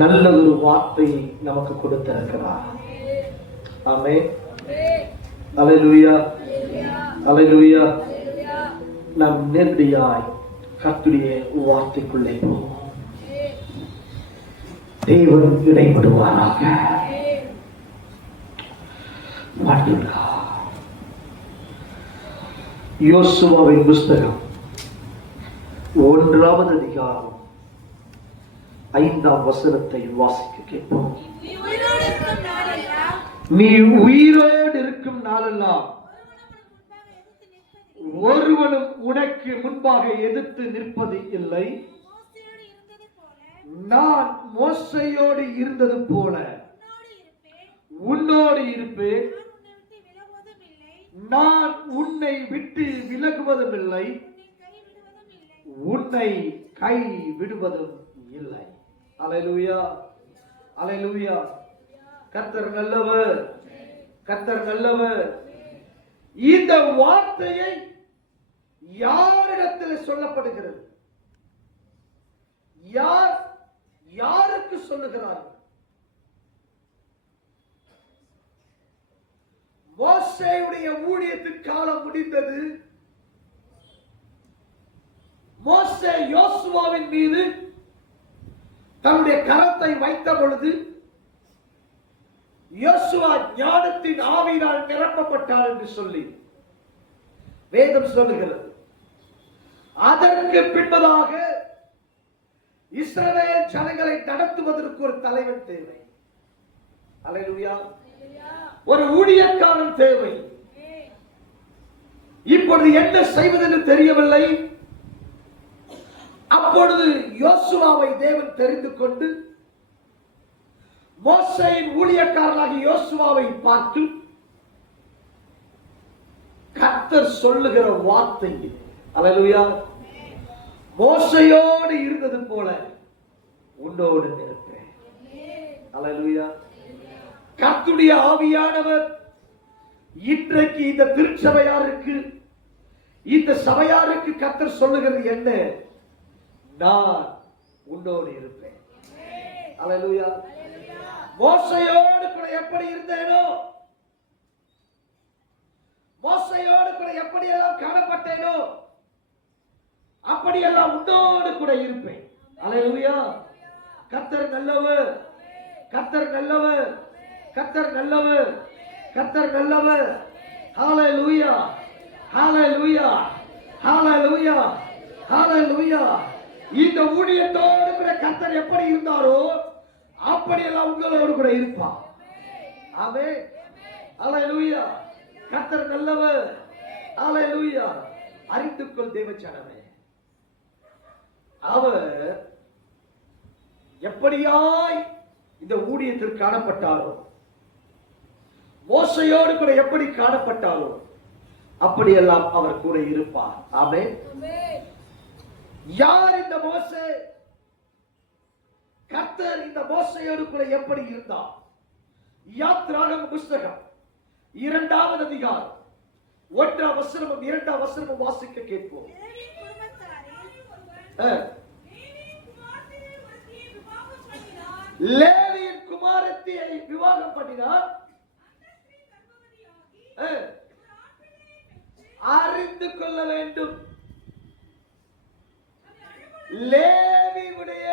நல்ல ஒரு வார்த்தையை நமக்கு கொடுத்திருக்கிறார். ஆமென். அல்லேலூயா, அல்லேலூயா. நாம் நேரடியாய் கர்த்தருடைய வார்த்தைக்குள்ளே போவோம். தேவன் இடைப்படுவாராக. யோசுவாவின் புஸ்தகம் 1வது அதிகாரம் 5ஆம் வசனத்தை வாசிக்க கேட்போம். நீ உயிரோடு இருக்கும் நாளெல்லாம் ஒருவனும் உனக்கு முன்பாக எதிர்த்து நிற்பது இல்லை. நான் மோசையோடு இருந்தது போல உன்னோடு இருப்பேன். நான் உன்னை விட்டு விலகுவதும் இல்லை, உன்னை கை விடுவதும் இல்லை. அல்லேலூயா, அல்லேலூயா. கர்த்தர் நல்லவர், கர்த்தர் நல்லவர். இந்த வார்த்தையை யாரிடத்தில் சொல்லப்படுகிறது? யாருக்கு சொல்லுகிறார்கள்? மோசேயுடைய ஊழியத்தின் காலம் முடிந்தது. மோசே யோசுவாவின் மீது தன்னுடைய கரத்தை வைத்த பொழுது யோசுவா ஞானத்தின் ஆவியினால் நிரப்பப்பட்டார் என்று சொல்லி வேதம் சொல்லுகிறது. அதற்கு பின்பதாக இஸ்ரவேல் ஜனங்களை நடத்துவதற்கு ஒரு தலைவன் தேவை. அல்லேலூயா. ஒரு ஊழியக்காரன் தேவை. இப்பொழுது என்ன செய்வதென்று தெரியவில்லை. அப்பொழுது யோசுவாவை தேவன் தெரிந்து கொண்டு மோசேயின் ஊழியக்காரனாகிய யோசுவாவை பார்த்து கர்த்தர் சொல்லுகிற வார்த்தை, அல்லேலூயா, மோசேயோடு இருந்தது போல உன்னோடு இருப்பேன். அல்லேலூயா. கர்த்தருடைய ஆவியானவர் இன்றைக்கு இந்த திருச்சபையாருக்கு, இந்த சபையாருக்கு கர்த்தர் சொல்லுகிறது என்ன? நான் உன்னோடு இருப்பேன். அல்லேலூயா. மோசேயோடு கூட எப்படி இருந்தேனோ, மோசேயோடு கூட எப்படியெல்லாம் காணப்பட்டேனோ அப்படியெல்லாம் உன்னோடு கூட இருப்பேன். அல்லேலூயா. கர்த்தர் நல்லவர், கர்த்தர் நல்லவர், கர்த்தர் நல்லவர், கர்த்தர் நல்லவர். ஹalleluya, ஹalleluya, ஹalleluya, ஹalleluya. இந்த ஊழியத்தோடு கூட கர்த்தர் எப்படி இருந்தாரோ அப்படியெல்லாம் உங்களோடு கூட இருப்பார். ஆமென். ஹalleluya. கர்த்தர் நல்லவர். ஹalleluya. அறிந்து கொள் தேவச்சனமே, அவர் எப்படியாய் இந்த ஊழியத்தில் காணப்பட்டாரோ, மோசையோடு கூட எப்படி காணப்பட்டாரோ அப்படியெல்லாம் அவர் கூட இருப்பார். ஆமென். யார் இந்த மோசே? கர்த்தர் இந்த மோசையோடு கூட எப்படி இருந்தார்? யாத்ராகம புஸ்தகம் 2வது அதிகாரம் 1ஆம் வசனமும் 2ஆம் வசனமும் வாசிக்க கேட்போம். லேவியின் குமாரத்தியை விவாகம் பண்ணினார். அறிந்து கொள்ள வேண்டும், லேவியுடைய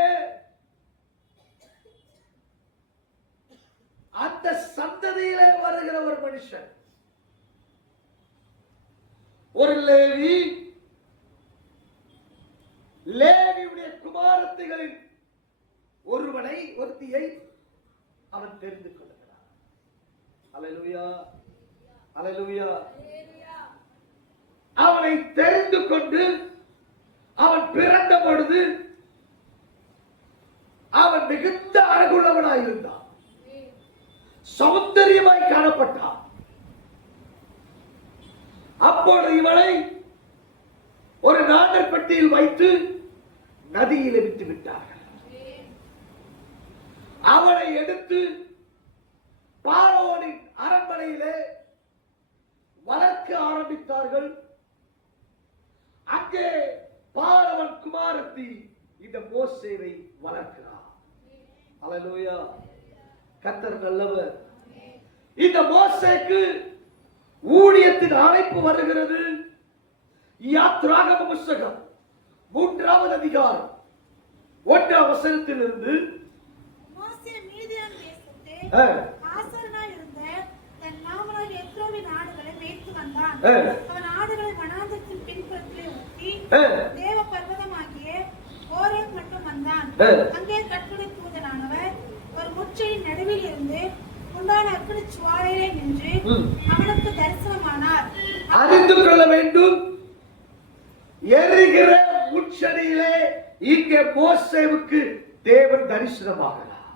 அந்த சந்ததியிலே வருகிற ஒரு மனுஷன், ஒரு லேவி, லேவியுடைய குமாரத்திகளில் ஒருவனை, ஒருத்தியை அவன் தெரிந்து கொள்கிறான். அல்லேலூயா, அல்லேலூயா. அவனை தெரிந்து கொண்டு அவன் பிறந்த பொழுது அவன் மிகுந்த அழகுள்ளவனாய் இருந்தான், சௌந்தரியமாய் காணப்பட்டான். அப்பொழுது இவனை ஒரு நாணல் பெட்டியில் வைத்து நதியிலே விட்டு விட்டார்கள். அவனை எடுத்து பார்வோனின் அரண்மனையிலே வளர்க்க ஆரம்பித்தார்கள். அங்கே பார்வோன் குமாரத்தி இந்த மோசேவை வளர்க்கிறார். அல்லேலூயா. கர்த்தர் நல்லவர். இந்த மோசேக்கு ஊழியத்தின் அழைப்பு வருகிறது. யாத்ராகம புஸ்தகம் 3வது அதிகாரம் 1ஆம் வசனத்திலிருந்து மோசே மீதியான் தேசத்தில் ஆசாரியனாய் இருந்த தன் மாமனார் எத்ரோவின் ஆடுகளை மேய்த்து வந்தான். அவன் ஆடுகளை வனாந்தரத்தின் பின்புறத்திலே ஊற்றி தேவ பர்வதமாகிய ஓரேப் மட்டும் வந்தான். அங்கே கர்த்தருடைய தூதனானவர் ஒரு முச்சையின் நடுவில் இருந்து உண்டான அக்கினி சுவாலையிலே நின்று அவனுக்கு தரிசனமானார். அறிந்து கொள்ள வேண்டும், எரிகிற முட்செடியிலே இங்கே மோசேவுக்கு தேவன் தரிசனமாகிறார்.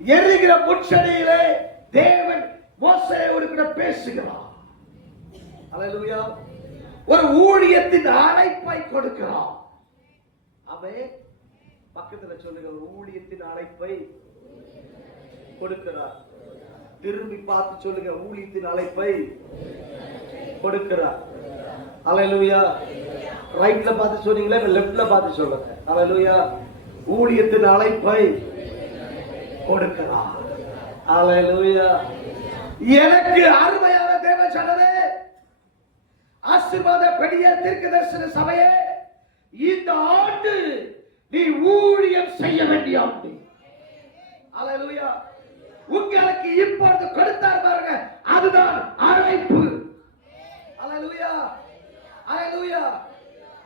எரிகிற முட்செடியிலே தேவன் மோசேயோடு கூட பேசுகிறார். அல்லேலூயா. ஒரு ஊழியத்தின் அழைப்பை கொடுக்கிறார். ஆமென். பக்கத்துல சொல்லுங்க, ஒரு ஊழியத்தின் அழைப்பை கொடுக்கிறார். திரும்பி பார்த்து சொல்லுங்க, ஊழியத்தின் அழைப்பை கொடுக்கிறார். அல்லேலூயா. ரைட்ல பார்த்து சொன்னீங்களா, லெஃப்ட்ல பார்த்து சொல்லுங்க. அல்லேலூயா. ஊழியத்தின் அழைப்பை கொடுக்கிறார். அல்லேலூயா. எனக்கு அருமையான தேவ ஜனமே, ஆசீர்வாத பெரிய தீர்க்கதரிசன சபையே, இந்த ஆண்டு நீ ஊழியம் செய்ய வேண்டிய ஆண்டு. அல்லேலூயா. உங்களுக்கு இப்பொழுது கொடுத்தார் பாருங்க, அதுதான் அழைப்பு. அல்லேலூயா. அல்லேலூயா.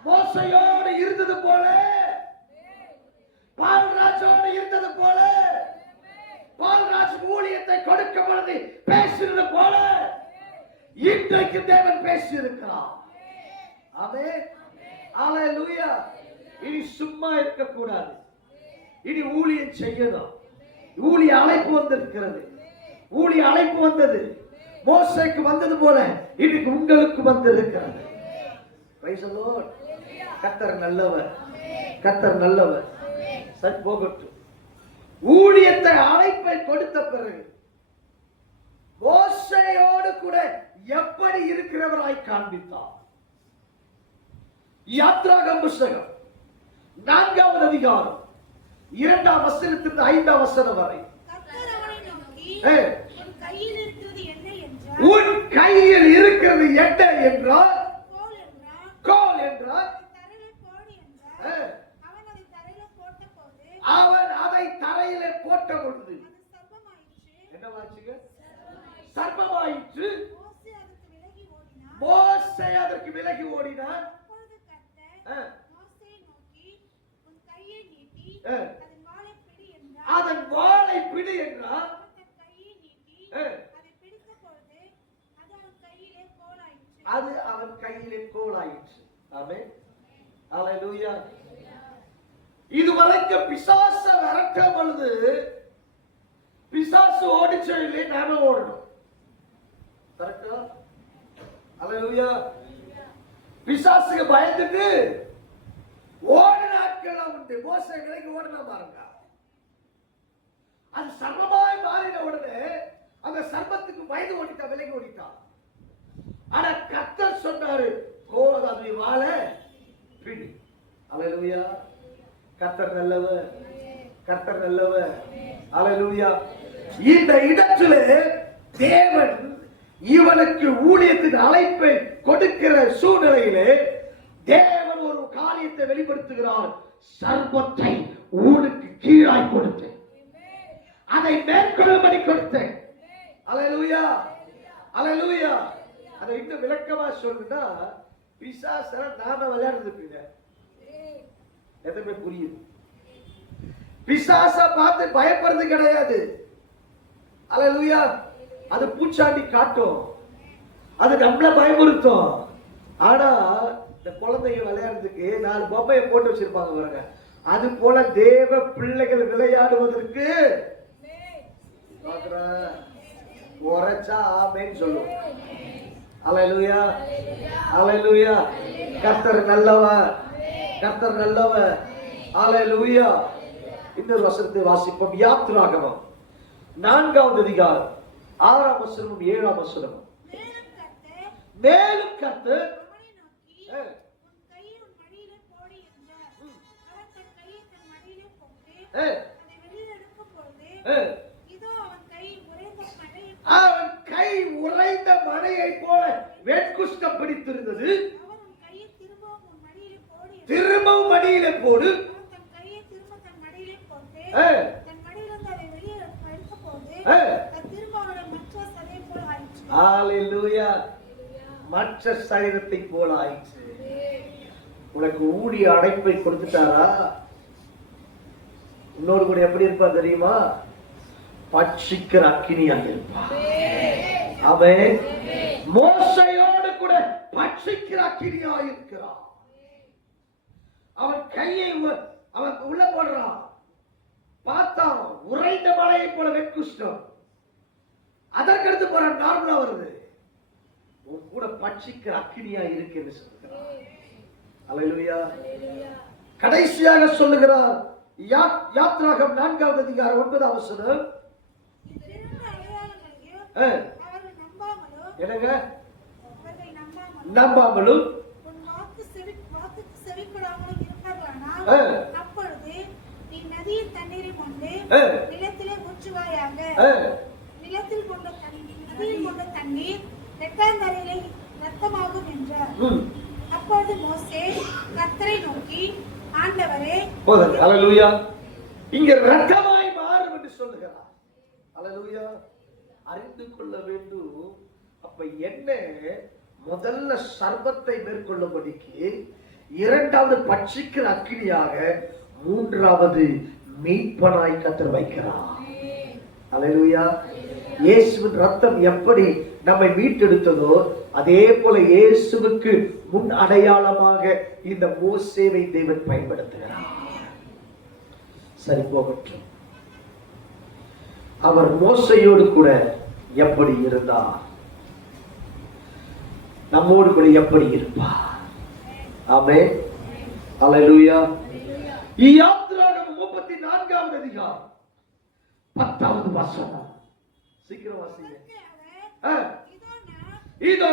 மோசேயோடு இருந்தது போல, பால்ராஜோடு இருந்தது போல, பால்ராஜ் ஊழியத்தை கொடுக்கும் பொழுது பேசுறது போல இன்றைக்கு தேவன் பேசி இருக்கிறார். ஆமென். அல்லேலூயா. இனி சும்மா இருக்க கூடாது, இனி ஊழியம் செய்யணும். ஊழிய அழைப்பு வந்திருக்கிறது. ஊழிய அழைப்பு வந்தது, மோசேக்கு வந்தது போல இன்னைக்கு உங்களுக்கு வந்திருக்கிறது. Price the Lord. கர்த்தர் நல்லவர், கர்த்தர் நல்லவர். சரி, போகட்டும். ஊழியத்தை அழைப்பை கொடுத்த பிறகு மோசேயோடு கூட எப்படி இருக்கிறவராய் காண்பித்தார். யாத்ராகம புஸ்தகம் 4வது அதிகாரம் 2ஆம் வசனத்திலிருந்து 5ஆம் வசனம் வரை. கர்த்தர் அவனை நோக்கி, உன் கையில் இருக்கிறது என்ன என்றார். உன் கையில் இருக்கிறது என்ன என்றால், கோல் என்றார். கோல் என்றார். தரையிலே போடு என்றார். அவன் அதை தரையிலே போட்டபோது, அவன் அதை தரையிலே போட்ட பொழுது அது சர்ப்பமாயிற்று. என்னவாச்சுங்க? சர்ப்பமாயிற்று. மோசே அதற்கு விலகி ஓடினான். மோசே அதற்கு விலகி ஓடினான். அப்பொழுது கர்த்தர் மோசேயை நோக்கி, உன் கையை நீட்டி அதன் வாலை பிடி என்றார். அதன் வாளை பிடி என்றார். அவன் தன் கையை நீட்டி அதை பிடித்த பொழுது அது அவன் கையிலே கோலாயிற்று. அது அவன் கையிலே கோலாயிற்று. ஆமென். அல்லேலூயா. இதுவரைக்கும் பிசாச விரட்டும் பொழுது பிசாசு ஓடிச்சோ இல்லை, நாம ஓடணும். கரெக்டா? அல்லேலூயா. பிசாசுக்கு பயந்துட்டு ஓடின நாட்கள்லாம் உண்டு. மோசே விலகி ஓடினா பாருங்க, அது சர்ப்பமாய் மாறின உடனே அந்த சர்ப்பத்துக்கு பயந்து ஓடிட்டா, விலகி ஓடிட்டா. ஆனா கர்த்தர் சொன்னாரு, கோதாதி வாழ பிடி. அல்லேலூயா. கர்த்தர் நல்லவர், கர்த்தர் நல்லவர். அல்லேலூயா. இந்த இடத்திலே தேவன் இவனுக்கு ஊழியத்தின் அழைப்பை கொடுக்கிற சூழ்நிலையிலே தேவன் ஒரு காரியத்தை வெளிப்படுத்துகிறார். சர்ப்பத்தை ஊனுக்கு கீழாய் கொடுத்தேன், அதை மேற்கொள்ளும்படி கொடுத்தேன். அல்லேலூயா. அல்லேலூயா. அதை இன்னும் விளக்கமா சொல்லுன்னா, பிசாச நாம விளையாடுறதுக்கு எதுவுமே புரியுது. பிசாச பார்த்து பயப்படுறது கிடையாது. அல்லேலூயா. அது பூச்சாண்டி காட்டும், அது நம்மள பயமுறுத்தும். ஆனா இந்த குழந்தைங்க விளையாடுறதுக்கு 4 பொம்மையை போட்டு வச்சிருப்பாங்க பாருங்க, அது போல தேவ பிள்ளைகள் விளையாடுவதற்கு உரைச்சா ஆமென் சொல்லும். அல்லேலூயா. அல்லேலூயா. கர்த்தர் நல்லவர், கர்த்தர் நல்லவர். அல்லேலூயா. இன்னொரு வசனத்தை வாசிப்போம். யாத்ராகமம் 4வது அதிகாரம் 6ஆம் வசனமும் 7ஆம் வசனமும். மேலும் கர்த்தர் அவனை நோக்கி, உன் கையை உன் மடியிலே போடு என்றார். அவன் தன் கையை தன் மடியிலே போட்டு ஹalleluya. மற்ற சரீரத்தை போல ஆயிற்று. உனக்கு ஊழிய அழைப்பை கொடுத்துட்டாரா? இன்னொரு கூட எப்படி இருப்பா தெரியுமா? பட்சிக்கிற அக்கினியாக இருப்பா. அவன் மோசையோடு கூட பட்சிக்கிற அக்கினியாக இருக்கிறான். அவன் கையை அவன் உள்ள போடுறான். பார்த்தான், உறைந்த மலையை போல வெட்குஷ்டம். அதற்கடுத்து போற நார்மலா வருது. உன் கூட பட்சிக்கிற அக்கினியா இருக்கு என்று சொல்கிறார். அல்லேலூயா. கடைசியாக சொல்லுகிறார் யாத்ராகம் 4வது அதிகாரம் 9வது வசனம். என்னங்க? நம்பாமலும் அப்பொழுது நீ நதியின் தண்ணீரை கொண்டு நிலத்திலே ஊற்றுவாயாக. நிலத்தில் கொண்ட நதியில் கொண்ட தண்ணீர் இரத்தாந்தரையிலே ரத்தமாகும் என்றார். அப்பொழுது மோசே கர்த்தரை நோக்கி, ஆண்டவரே, அல்லேலூயா, இங்க ரத்தமாய் மாறும் என்று சொல்லுகிறார். அல்லேலூயா. அறிந்து கொள்ள வேண்டும். அப்ப என்ன? முதல்ல சர்வத்தை மேற்கொள்ளும்படிக்கு, இரண்டாவது பட்சிக்கிற அக்கினியாக, மூன்றாவது மீட்பனாய் கர்த்தர் வைக்கிறார். அல்லேலூயா. இயேசுவின் ரத்தம் எப்படி நம்மை மீட்டெடுத்ததோ அதே போல இயேசுவுக்கு முன் அடையாளமாக இந்த மோசேவை தேவன் பயன்படுத்துகிறார். சரி, போகட்டும். அவர் மோசையோடு கூட எப்படி இருந்தார், நம்மோடு கூட எப்படி இருப்பார்? ஆமென். அல்லேலூயா. யாத்ராகம் 34வது அதிகாரம் 10வது வசனம். சீக்கிரம் வாசிங்க. இதோ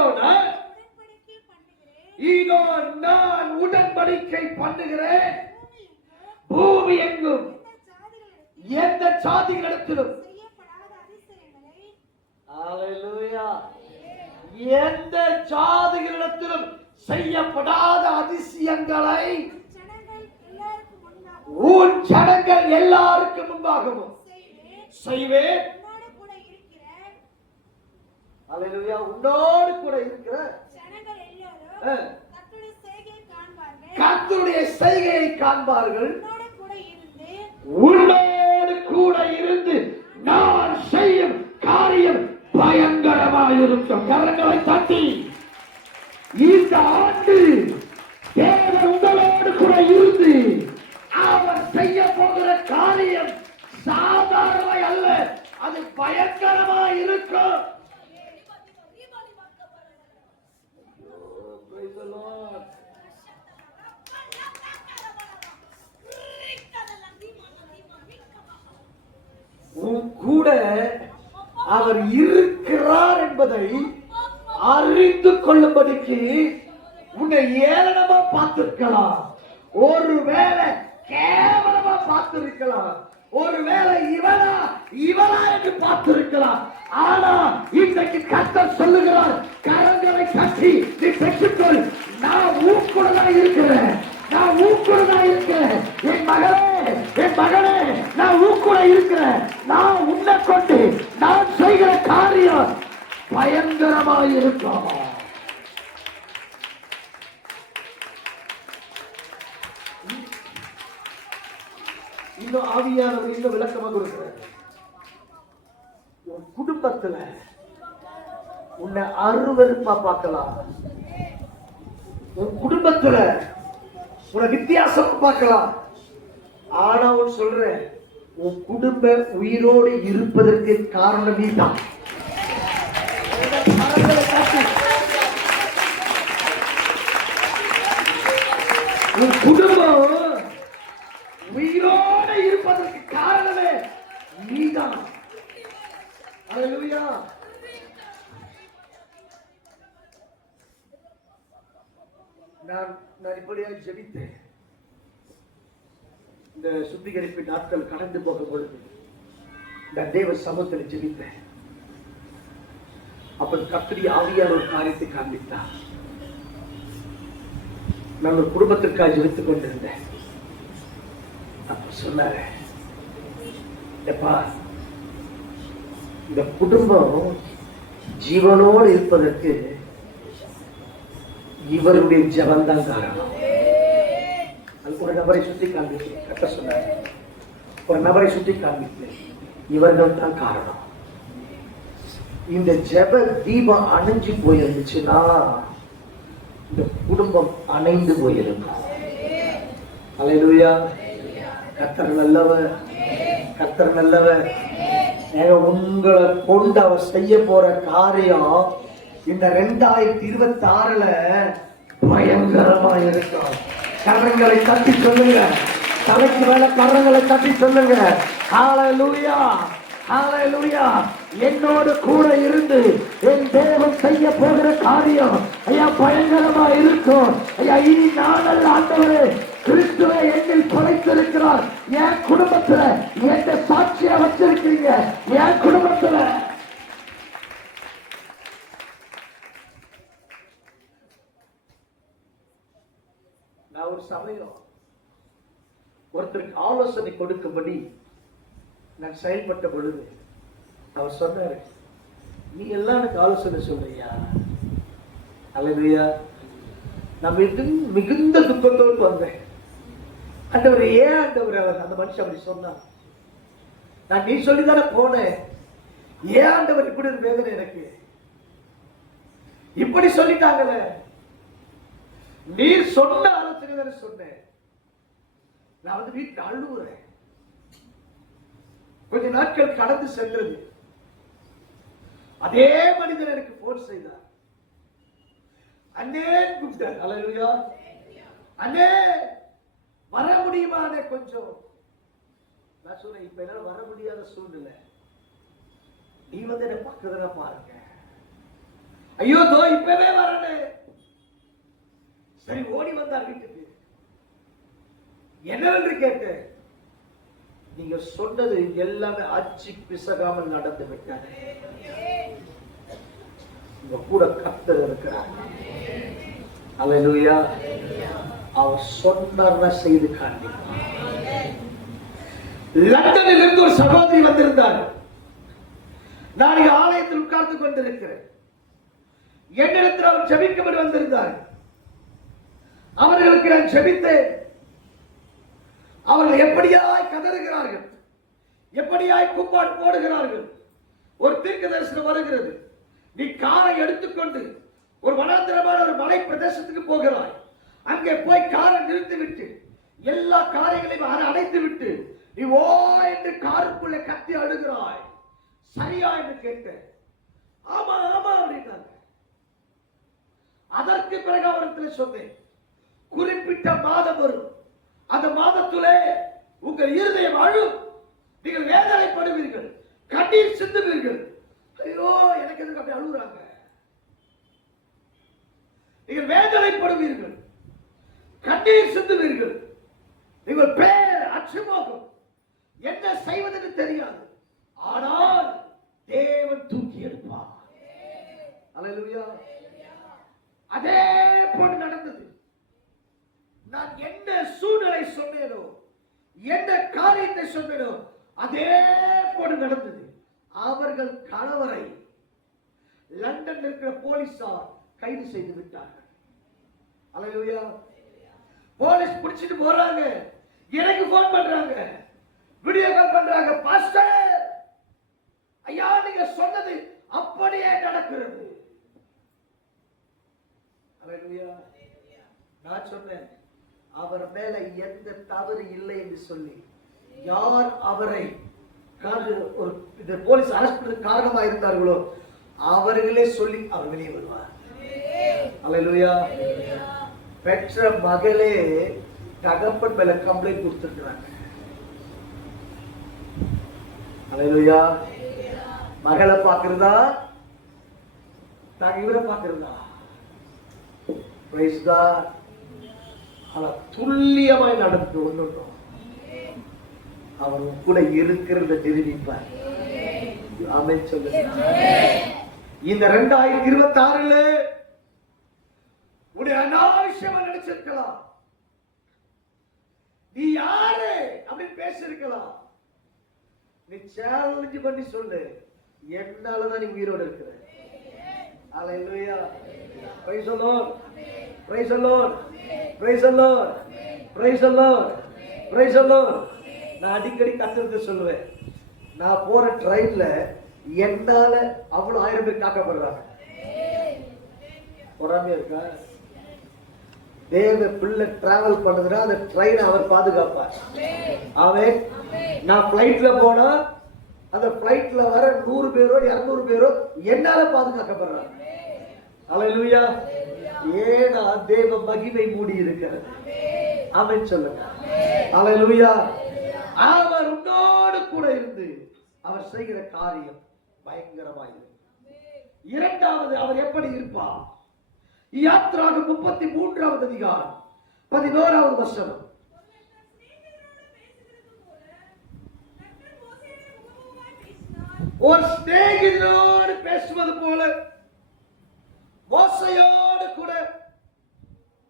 நான் உடன்படிக்கை பண்ணுகிறேன் பூமி எங்கும் எந்த சாதிகளிடத்திலும். அல்லேலூயா. எந்த சாதிகளிடத்திலும் செய்யப்படாத அதிசயங்களை உன் ஜனங்கள் எல்லாருக்கும் முன்பாகவும் செய்வேன். அல்லேலூயா. உன்னோடு கூட இருக்கிற கர்த்தருடைய செய்கையை காண்பார்கள். உன்னோடு கூட இருந்து நான் செய்யும் காரியம் பயங்கரமாயிருக்கும். கரங்களை தட்டி, இந்த ஆண்டு தேவன் உங்களோடு கூட இருந்து அவர் செய்ய போகிற காரியம் சாதாரணமாய் அல்ல, அது பயங்கரமாய் இருக்கும். உன் கூட அவர் இருக்கிறார் என்பதை அறிந்து கொள்ளும்படிக்கு உன்னை ஏளனமா பார்த்திருக்கலாம், ஒருவேளை கேவலமா பார்த்திருக்கலாம், ஒருவேளை இவனா என்று பார்த்திருக்கலாம். ஆனா இன்றைக்கு கர்த்தர் சொல்லுகிறார், கரங்களை கட்டி நீ பெற்றுக்கொள். நான் ஊக்குட தான் இருக்கிறேன், நான் ஊக்குட தான் இருக்கிறேன். என் மகளே, என் மகளே, நான் ஊக்குட இருக்கிறேன். நான் உன்னை கொண்டு நான் செய்கிற காரியம் பயங்கரமாக இருக்கும். இன்னும் ஆவியானவர் இன்னும் விளக்கமாக கொடுக்கிறார். உன் குடும்பத்துல உன்னை அருவருப்பா பார்க்கலாம், உன் குடும்பத்துல உன்னை வித்தியாசமா பார்க்கலாம். ஆனா உன் சொல்றேன், உன் குடும்ப உயிரோடு இருப்பதற்கு காரணம் நீதான். உன் குடும்பம் உயிரோடு இருப்பதற்கு காரணமே நீதான். அல்லேலூயா. நான் இப்படியாக ஜெபித்தேன். இந்த சுத்திகரிப்பு நாட்கள் கடந்து போகும் பொழுது நான் தேவ சமூகத்தில் ஜெபித்தேன். அப்ப கர்த்தருடைய ஆவியார் ஒரு காரியத்தை காண்பித்தார். நான் ஒரு குடும்பத்திற்காக ஜெபித்துக் கொண்டிருந்தேன். அப்ப சொன்னாரு, எப்பா, இந்த குடும்பம் ஜீவனோடு இருப்பதற்கு இவருடைய ஜெபம்தான் காரணம். ஒரு நபரை சுட்டி காண்பித்து கட்ட சொன்னார். ஒரு நபரை சுட்டி காண்பித்து இவர்கள் தான் காரணம். இந்த ஜெப தீபம் அணைஞ்சு போயிருந்துச்சுன்னா இந்த குடும்பம் அணைந்து போயிருக்கும். அல்லேலூயா. கர்த்தர் நல்லவர், கர்த்தர் நல்லவர். உங்களை கொண்டு அவர் செய்ய போற காரியம் இந்த 2026ல பயங்கரமா இருக்கும். கரங்களை தட்டி சொல்லுங்க, தலைக்கு மேல கரங்களை தட்டி சொல்லுங்க. ஹல்லேலூயா, ஹல்லேலூயா. என்னோடு கூட இருந்து என் தேவன் செய்ய போகிற காரியம் ஐயா பயங்கரமா இருக்கும். ஐயா இனி நானல்ல ஆண்டவரே, கிறிஸ்துவை என்னில் படைத்திருக்கிறார். என் குடும்பத்துல என்ன சாட்சியா வச்சிருக்கீங்க? என் குடும்பத்துல நான் ஒரு சமயம் ஒருத்தருக்கு ஆலோசனை கொடுக்கும்படி நான் செயல்பட்ட பொழுது அவர் சொன்னாரு, நீ எல்லாம் எனக்கு ஆலோசனை சொல்றியா? அல்லேலூயா. நான் மிகுந்த துக்கத்தோடு வந்தேன். ஆண்டவர் ஏன் ஆண்டவர் அவர் அந்த மனுஷன் அப்படி சொன்னார்? நான் நீ சொல்லிதானே போனேன், ஏன் ஆண்டவர் இப்படி ஒரு வேதனை எனக்கு? இப்படி சொல்லிட்டாங்கல்ல, நீர் சொன்ன ஆலோசனை தானே சொன்னேன். நான் வந்து வீட்டுக்கு அழுவுறேன். கொஞ்ச நாட்கள் கடந்து சென்றது. அதே மனிதர் எனக்கு போன் செய்தார். அண்ணே கூப்பிட்டார். அல்லேலூயா. அண்ணே வர முடியுமா? கொஞ்சம் நான் சொன்னேன், இப்ப என்னால வர முடியாத சூழ்நிலை, நீ வந்து என்ன பக்கத்துல பாருங்க. ஐயோ தோ இப்பவே வரனே. சரி ஓடி வந்தார் வீட்டுக்கு. என்னவென்று கேட்டேன். நீங்க சொன்னது எல்லாமே அச்சு பிசகாமல் நடந்து விட்டார். உங்க கூட கர்த்தர் இருக்கிறார். அல்லேலூயா. அவர் சொன்ன செய்து காண்பிப்பார். லண்டனில் இருந்து ஒரு சகோதரி வந்திருந்தார். நான் இங்க ஆலயத்தில் உட்கார்ந்து கொண்டிருக்கிறேன். என்னிடத்தில் அவர் ஜெபிக்கும்படி வந்திருந்தார். அவர்களுக்கு நான் ஜெபித்தேன். அவர்கள் எப்படியாய் கதறுகிறார்கள், எப்படியாய் கூப்பாடு போடுகிறார்கள். ஒரு தீர்க்க தரிசனம் வருகிறது. நீ காரை எடுத்துக்கொண்டு ஒரு வனாந்திரமான ஒரு மலை பிரதேசத்துக்கு போகிறாய். அங்கே போய் காரை நிறுத்திவிட்டு எல்லா காரியங்களையும் அடைத்து விட்டு நீ ஓ என்று காருக்குள்ளே கத்தி அழுகிறாய். சரியா என்று கேட்டேன். ஆமா ஆமா அப்படின்னாங்க. அதற்கு பிறகு அவரிடத்தில் சொன்னேன், குறிப்பிட்ட மாதம் வரும். அந்த மாதத்திலே உங்கள் இருதயம் அழும், நீங்கள் வேதனைப்படுவீர்கள், கண்ணீர் சிந்துவீர்கள். ஐயோ எனக்கு எதுக்கு அப்படி அழுகுறாங்க? நீங்கள் வேதனைப்படுவீர்கள், கண்ணீர் சிந்துவீர்கள், நீங்கள் பேர் அச்சுமோகம், என்ன செய்வதென்று தெரியாது. ஆனால் தேவன் தூக்கி எடுப்பார். அல்லேலூயா. அதே போல நடந்தது. நான் என்ன சூழ்நிலை சொன்னேனோ, என்ன காரியத்தை சொன்னேனோ அதே போல நடந்தது. அவர்கள் கணவரை லண்டன் இருக்கிற போலீசார் கைது செய்து விட்டார்கள். அல்லேலூயா. போலீஸ் பிடிச்சிட்டு போறாங்க. எனக்கு போன் பண்றாங்க, வீடியோ கால் பண்றாங்க. பாஸ்டர் ஐயா நீங்க சொன்னது அப்படியே நடக்கிறது. அல்லேலூயா. நான் சொன்னேன், அவர் மேல எந்த தவறு இல்லை என்று சொல்லி யார் அவரை போலீஸ் அரெஸ்ட் பண்ண காரணமா இருந்தார்களோ அவர்களே சொல்லி அவர் வெளியே வருவார். அல்லேலூயா. பெற்ற மகளே தகப்பன் மேல கம்ப்ளைண்ட் கொடுத்திருக்கிறாங்க. அல்லேலூயா. மகளை பாக்குறதா நாங்க இவரை பாக்குறதா? Price God. துல்லியமாய் நடந்து கொண்டோம். அவர் கூட இருக்கிறத நிரூபிப்பார். ஆமென் சொல்லுங்க. இந்த 2026ல உடைய அனாவசியமா நினைச்சிருக்கலாம். நீ யாரு அப்படின்னு பேசிருக்கலாம். நீ சேலஞ்ச் பண்ணி சொல்லு, என்னாலதான் நீ உயிரோடு இருக்கிற. Hallelujah. Praise the Lord. Praise the Lord. Praise the Lord. Praise the Lord. Praise the Lord. நான் அடிக்கடி கத்துறது சொல்லுவேன், நான் போற ட்ரெயின்ல என்னால அவ்வளவு 1000 பேர் காக்கப்படுறாங்க. பொறாமையா இருக்கா? தேவ பிள்ளை டிராவல் பண்ணுதுன்னா அந்த ட்ரெயின் அவர் பாதுகாப்பார். அவன் நான் பிளைட்ல போனா அந்த பிளைட்ல வர 100 பேரோ 200 பேரோ என்னால பாதுகாக்கப்படுறாங்க. அல்லேலூயா. ஏன்னா தேவ மகிமை மூடி இருக்கிறது. ஆமென் சொல்லுங்க. அல்லேலூயா. அவர் உன்னோடு கூட இருந்து அவர் செய்கிற காரியம் பயங்கரமாயிருக்கு. இரண்டாவது, அவர் எப்படி இருப்பார்? யாத்ராகமம் 33வது அதிகாரம் 11வது வசனம். ஒரு சிநேகிதனோடு பேசுவது போல மோசையோடு கூட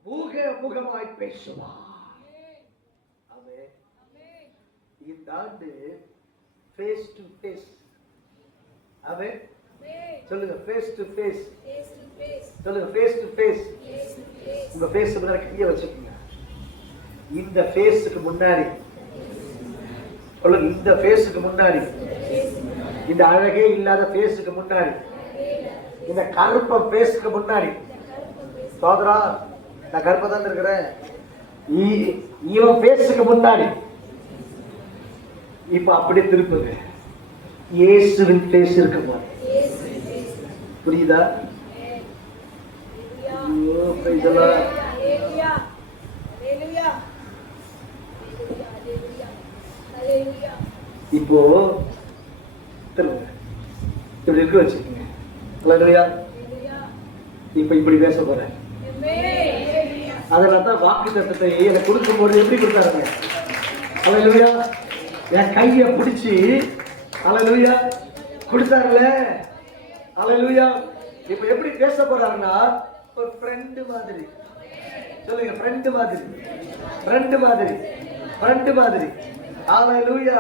முகமுகமாய் பேசுவார். இந்த ஆண்டு ஃபேஸ் டு ஃபேஸ். ஆமென் சொல்லுங்க. ஃபேஸ் டு ஃபேஸ் சொல்லுங்க. Face to face. உங்க ஃபேஸ் முன்னாடி கைய வச்சுக்கோங்க. இந்த ஃபேஸ்க்கு முன்னாடி சொல்லுங்க. இந்த ஃபேஸ்க்கு முன்னாடி, இந்த அழகே இல்லாத ஃபேஸ்க்கு முன்னாடி, இந்த கருப்ப ஃபேஸ்க்கு முன்னாடி, சோதரா நான் கருப்பா தான் இருக்கிறேன், இவன் ஃபேஸ்க்கு முன்னாடி இப்ப அப்படியே திருப்புங்க. இயேசுவின் ஃபேஸ் இருக்க மாதிரி. புரியுதா? இப்போ திரும்ப இப்படி இருக்க வச்சுக்கோங்க. இப்ப இப்படி பேச போறேன். அதனால தான் வாக்கு தத்தத்தை எனக்கு கொடுக்கும் போது எப்படி கொடுத்தாருங்க? அல்லேலூயா. என் கையை பிடிச்சி அல்லேலூயா கொடுத்தாருல. அல்லேலூயா. இப்ப எப்படி பேச போறாருன்னா ஒரு ஃப்ரெண்ட் மாதிரி. சொல்லுங்க. ஃப்ரெண்ட் மாதிரி. ஃப்ரெண்ட் மாதிரி. ஃப்ரெண்ட் மாதிரி. அல்லேலூயா.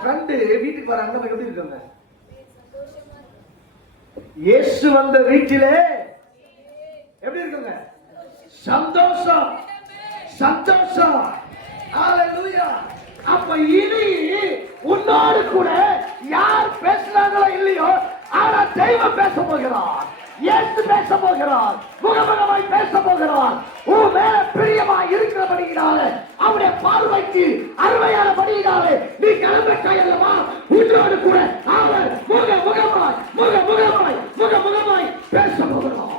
ஃப்ரெண்ட் வீட்டுக்கு வராங்க, நம்ம எப்படி இருக்கோங்க? இயேசு வந்த வீட்டிலே எப்படி இருக்குங்க? சந்தோஷம். சந்தோஷம். அல்லேலூயா. அப்ப இனி உன்னோடு கூட யார் பேசுறாங்களோ இல்லையோ, ஆனா தெய்வம் பேச போகிறார். இயேசு பேச போகிறார். முகமுகமாய் பேச போகிறார். உன் மேல பிரியமாய் இருக்கிறபடியினாலே, அவருடைய பார்வைக்கு அருமையானபடியினாலே நீ கிளம்பட்டல்லவா, உன்னோடு கூட அவர் முகமுகமாய் முகமுகமாய் முகமுகமாய் பேச போகிறார்.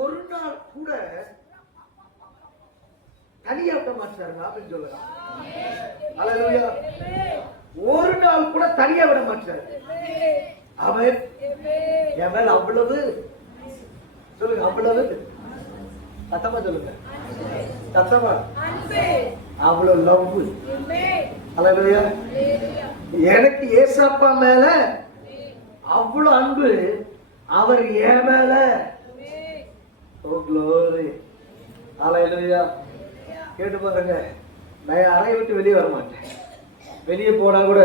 ஒரு நாள் கூட தனியாட்ட மாட்டாருங்க அப்படின்னு சொல்லலாம். அல்லேலூயா. ஒரு நாள் கூட தனியா விட மாட்டாரு. அவர் என் மேல அவ்வளவு சொல்லுங்க, அவ்வளவு சத்தமா சொல்லுங்க, சத்தமா அவ்வளவு லவ். அல்லேலூயா. எனக்கு ஏசப்பா மேல அவ்வளவு அன்பு, அவர் என் மேல. Oh glory. Hallelujah. கேட்டு பாருங்க. நான் அறையை விட்டு வெளியே வர மாட்டேன். வெளியே போனா கூட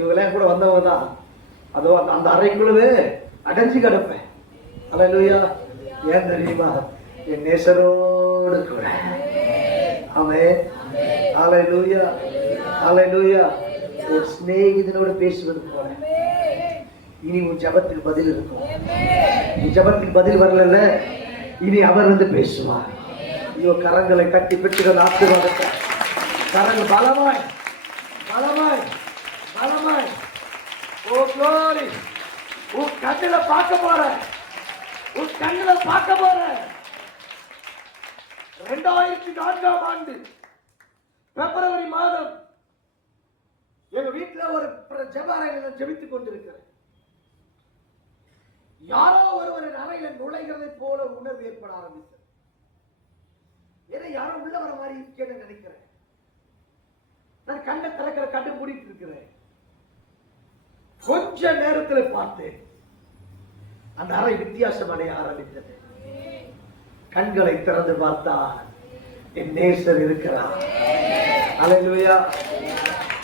இவங்களாம் கூட வந்தவங்க தான். அதோ அந்த அறைக்குள்ளவே அடைஞ்சு கிடப்பேன். ஹல்லேலூயா. ஏன் தெரியுமா? என் நேசரோடு கூட. ஆமென். ஹல்லேலூயா. ஹல்லேலூயா. ஒரு சிநேகிதனோடு பேசுவது போல இனி உன் ஜபத்துக்கு பதில் இருக்கும். உன் ஜபத்துக்கு பதில் வரல, இனி அவர் வந்து பேசுவார். ஐயோ, கரங்களை கட்டி பெற்றுகள் ஆசீர்வாதத்தை. கரங்கள் பலமாய் பலமாய் பலமாய். ஓ glory. உன் கண்ணுல பார்க்க போற, உன் கண்ணுல பார்க்க போற. 2004ஆம் ஆண்டு பிப்ரவரி மாதம் எங்க வீட்டுல ஒரு ஜெபஅறையில் ஜெபித்துக் கொண்டிருக்கிறேன். யாரோ ஒருவரின் அறையில நுழைகிறதை போல உணர்வு ஏற்பட ஆரம்பித்தது. ஏன்னா யாரோ உள்ள வர மாதிரி இருக்கேன்னு நினைக்கிறேன். நான் கண்ணை திறக்கிற கண்ணை மூடிட்டு இருக்கிறேன். கொஞ்ச நேரத்தில் பார்த்தேன், அந்த அறை வித்தியாசம் அடைய ஆரம்பித்தது. கண்களை திறந்து பார்த்தால் என் நேசர் இருக்கிறார். அல்லேலூயா.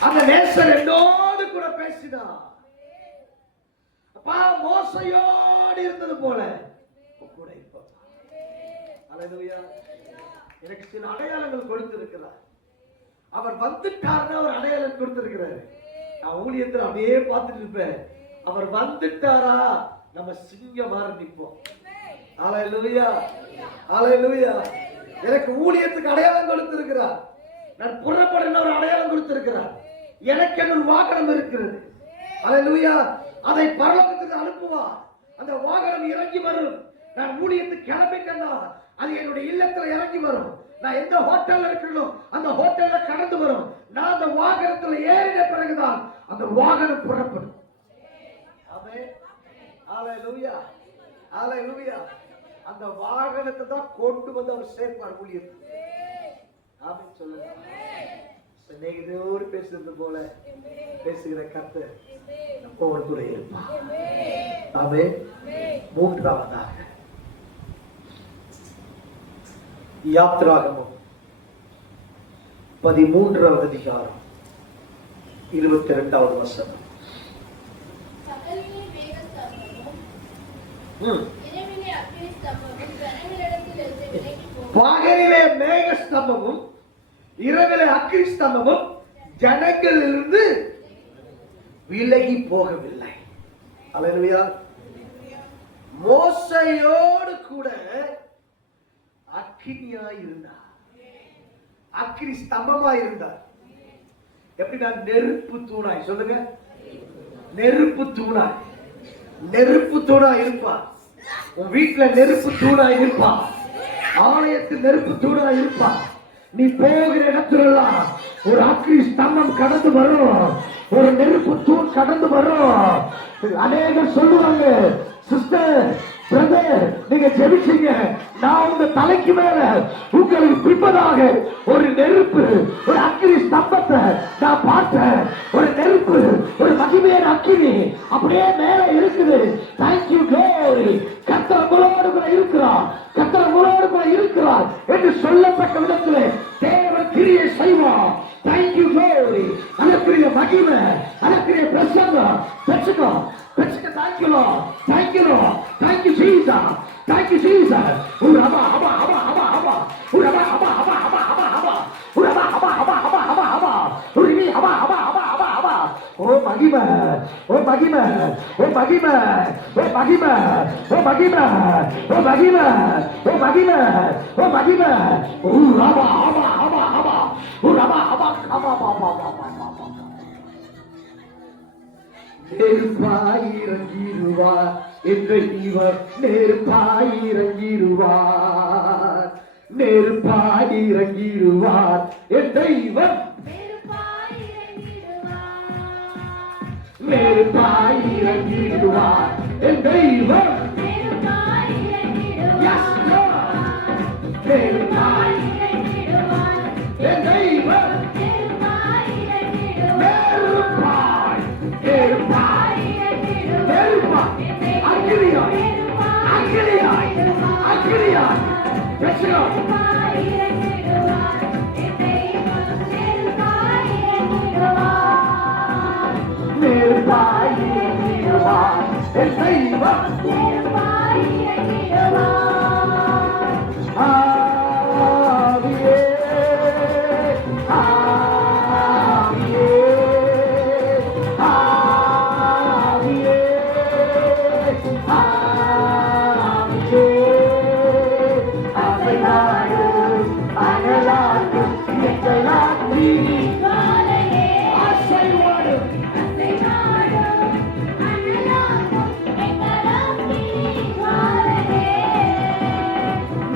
அந்த நேசர் என்னோடு கூட பேசினார். அப்பா மோசையோடு இருந்தது போல கூட இருப்பார். அல்லேலூயா. எனக்கு சில அடையாளங்கள் கொடுத்திருக்கிறார். அவர் வந்துட்டாருன்னா அவர் அடையாளம் கொடுத்திருக்கிறாரு. நான் ஊழியத்தில் அப்படியே பார்த்துட்டு இருப்பேன். அவர் வந்துட்டாரா நம்ம சிங்கமா நிற்போம். அல்லேலூயா, அல்லேலூயா. எனக்கு ஊழியத்துக்கு அடையாளம் கொடுத்திருக்கிறார். நான் புறப்பட ஒரு அடையாளம் கொடுத்திருக்கிறார். எனக்கு ஒரு வாகனம் இருக்கிறது. அல்லேலூயா. அதை பரலோகத்துக்கு அனுப்புவார். அந்த வாகனம் இறங்கி வரும். நான் ஊழியத்துக்கு கிளம்பிட்டேன்னா அது என்னுடைய இல்லத்துல இறங்கி வரும். நான் எந்த ஹோட்டல்ல இருக்கிறோம் அந்த ஹோட்டல்ல கடந்து வரும். நான் அந்த வாகனத்துல ஏறின பிறகுதான் அந்த வாகனம் புறப்படும். ஆமென். அல்லேலூயா, அல்லேலூயா. அந்த வாகனத்தை தான் கொண்டு வந்து அவர் சேர்ப்பார் ஊழியத்துக்கு. ஆமென் சொல்லுங்க. சிநேகிதோடு பேசுறது போல பேசுகிற கர்த்தர் ஒவ்வொரு துறை இருப்பார். ஆமென். மூன்றாவதாக யாத்ராகமம் 13வது அதிகாரம் 22வது வசனம். பகலிலே மேக ஸ்தம்பமும் இரவிலே அக்கினி ஸ்தம்பமும் ஜனங்களிலிருந்து விலகி போகவில்லை. அல்லேலூயா. மோசையோடு கூட அக்கினியாய் இருந்தார். அக்கினி ஸ்தம்பமாய் இருந்தார். எப்படின்னா நெருப்பு தூணாய். சொல்லுங்க, நெருப்பு தூணாய். நெருப்பு தூணாய் இருப்பார். உன் வீட்டுல நெருப்பு தூணாய் இருப்பார். ஆலயத்தில் நெருப்பு தூணாய் இருப்பார். நீ போகிற இடத்துலாம் ஒரு அக்கினி ஸ்தம்பம் கடந்து வரும். ஒரு நெருப்பு தூண் கடந்து வரும். அநேகர் சொல்லுவாங்க, சிஸ்டர் பிரதர் நீங்க ஜெபிச்சீங்க, நான் உங்க தலைக்கு மேல உங்களுக்கு பின்பதாக ஒரு நெருப்பு, ஒரு அக்கினி ஸ்தம்பத்தை நான் பார்த்தேன். ஒரு நெருப்பு, ஒரு மகிமையான அக்கினி அப்படியே மேல இருக்குது. Thank you glory. கர்த்தர் உங்களோடு கூட இருக்கிறார், கர்த்தர் உங்களோடு கூட இருக்கிறார் என்று சொல்லப்பட்ட விதத்திலே தேவன் கிரியை செய்வார். Thank you glory. அதற்குரிய மகிமை, அதற்குரிய பிரசன்னம் பெற்றுக்கோ, பெற்றுக்க. Thank you Lord, thank you Lord, thank you Jesus, thank you Jesus. உரபா அபா அபா அபா அபா, உரபா அபா அபா அபா அபா அபா, உரபா அபா அபா அபா அபா அபா, உரிமி அபா அபா அபா அபா அபா. ஓ மகிமை, ஓ மகிமை, ஓ மகிமை, ஓ மகிமை, ஓ மகிமை, ஓ மகிமை, ஓ மகிமை, ஓ மகிமை. உரபா அபா அபா அபா, உரபா அபா அபா அபா அபா. நெருப்பாய் இறங்கிடுவார் என்ற இவர், நெருப்பாய் இறங்கிடுவார், நெருப்பாய் இறங்கிடுவார் என்ற இவர், நெருப்பாய் இறங்கிடுவார் என்ற இவர். நெருப்பாய் என்ற இவர், நெருப்பாய், நெருப்பாய், நெருப்பாய், அக்கினியாய், அக்கினியாய், அக்கினியாய். நெருப்பாய் இறங்கிடுவார் என் தெய்வம். ஆவியே, ஆவியே, ஆவியே, ஆவியே. அசைநாடும் அனலாடும் எங்களாற்றி அசைவாடும்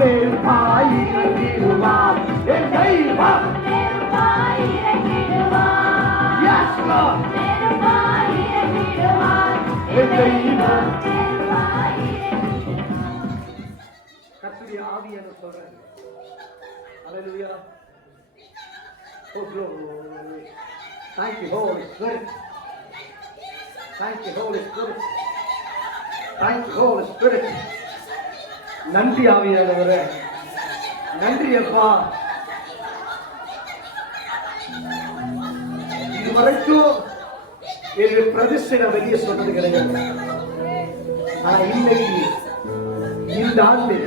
நெருப்பாய் இறங்கிடுவார் என் தெய்வம். Yes, Lord. என் தெய்வம். கர்த்தருடைய ஆவி என்று சொல்றாரு. Hallelujah. Oh glory. Thank you Holy Spirit. Thank you Holy Spirit. Thank you Holy Spirit. நன்றி ஆவியானவரே, நன்றி அப்பா. இது வரைக்கும் என்னுடைய பிரதிஷ்டை வெளியே சொன்னது கிடையாது. ஆனா இன்னைக்கு இந்த ஆண்டு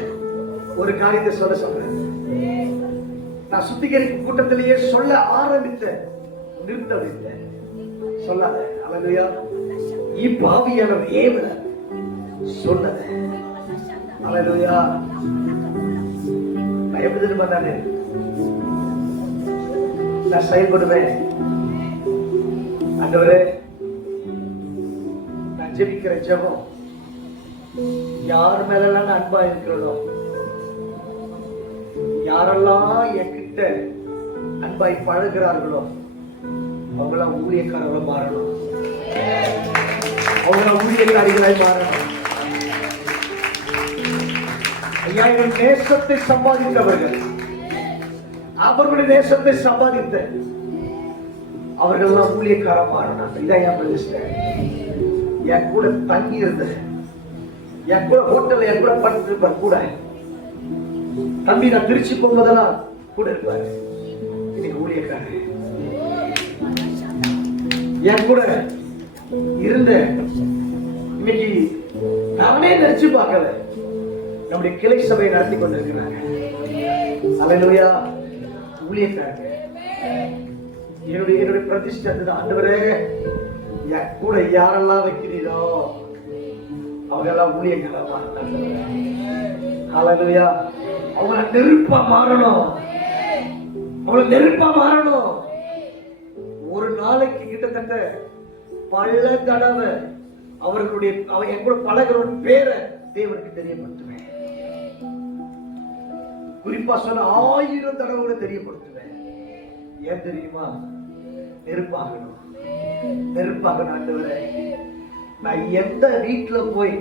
ஒரு காரியத்தை சொல்ல சொல்றேன். நான் சுத்திகரிப்பு கூட்டத்திலேயே சொல்ல ஆரம்பித்த நிறுத்தவில்லை. சொல்லாத அல்லையா, இப்பாவியானவர் ஏவல சொன்னத அல்லையா. நான் எப்படி தெரியுமா நான் செயல்படுவேன். ஆண்டவரே, நான் ஜெபிக்கிற ஜெபம் யார் மேலாம் அன்பா இருக்கிறதோ, யாரெல்லாம் என்கிட்ட அன்பாய் பழகிறார்களோ அவங்களாம் ஊழியக்காரர்களாக மாறணும். அவங்களாம் ஊழியக்காரிகளாய் மாறணும். ஐயா, என் நேசத்தை சம்பாதித்தவர்கள், அவர்களுடைய நேசத்தை சம்பாதித்த அவர்கள்லாம் ஊழியக்காரர் மாறணும். இதான் என் பிரதிஷ்டை. என் கூட தங்கி இருந்த, என் கூட ஹோட்டல்ல என் கூட படுத்திருப்பார். கூட தம்பி நான் திருச்சி போகும்போதெல்லாம் கூட இருப்பாரு. இன்னைக்கு ஊழியக்காரர் என் கூட இருந்த, இன்னைக்கு நானே நினைச்சு பார்க்கல, நம்முடைய கிளை சபையை நடத்தி கொண்டிருக்கிறாங்க. அல்லேலூயா. ஊழியக்காரங்க என்னுடைய பிரதிஷ்டை அதுதான். ஆண்டவரே, என் கூட யாரெல்லாம் வைக்கிறீரோ அவங்க எல்லாம் ஊழியக்காரமா இருந்தாங்க. அல்லேலூயா. அவங்கள நெருப்பா மாறணும். அவங்கள நெருப்பா மாறணும். ஒரு நாளைக்கு கிட்டத்தட்ட பல தடவை அவர்களுடைய என் கூட பழகிறோட பேரை தேவனுக்கு தெரியப்படுத்துவேன். குறிப்பா சொன்ன 1000 தடவை கூட தெரியப்படுத்துவேன். ஏன் தெரியுமா? நெருப்பாகணும். நெருப்பாகணும். ஆண்டவரே, நான் எந்த வீட்டுல போய்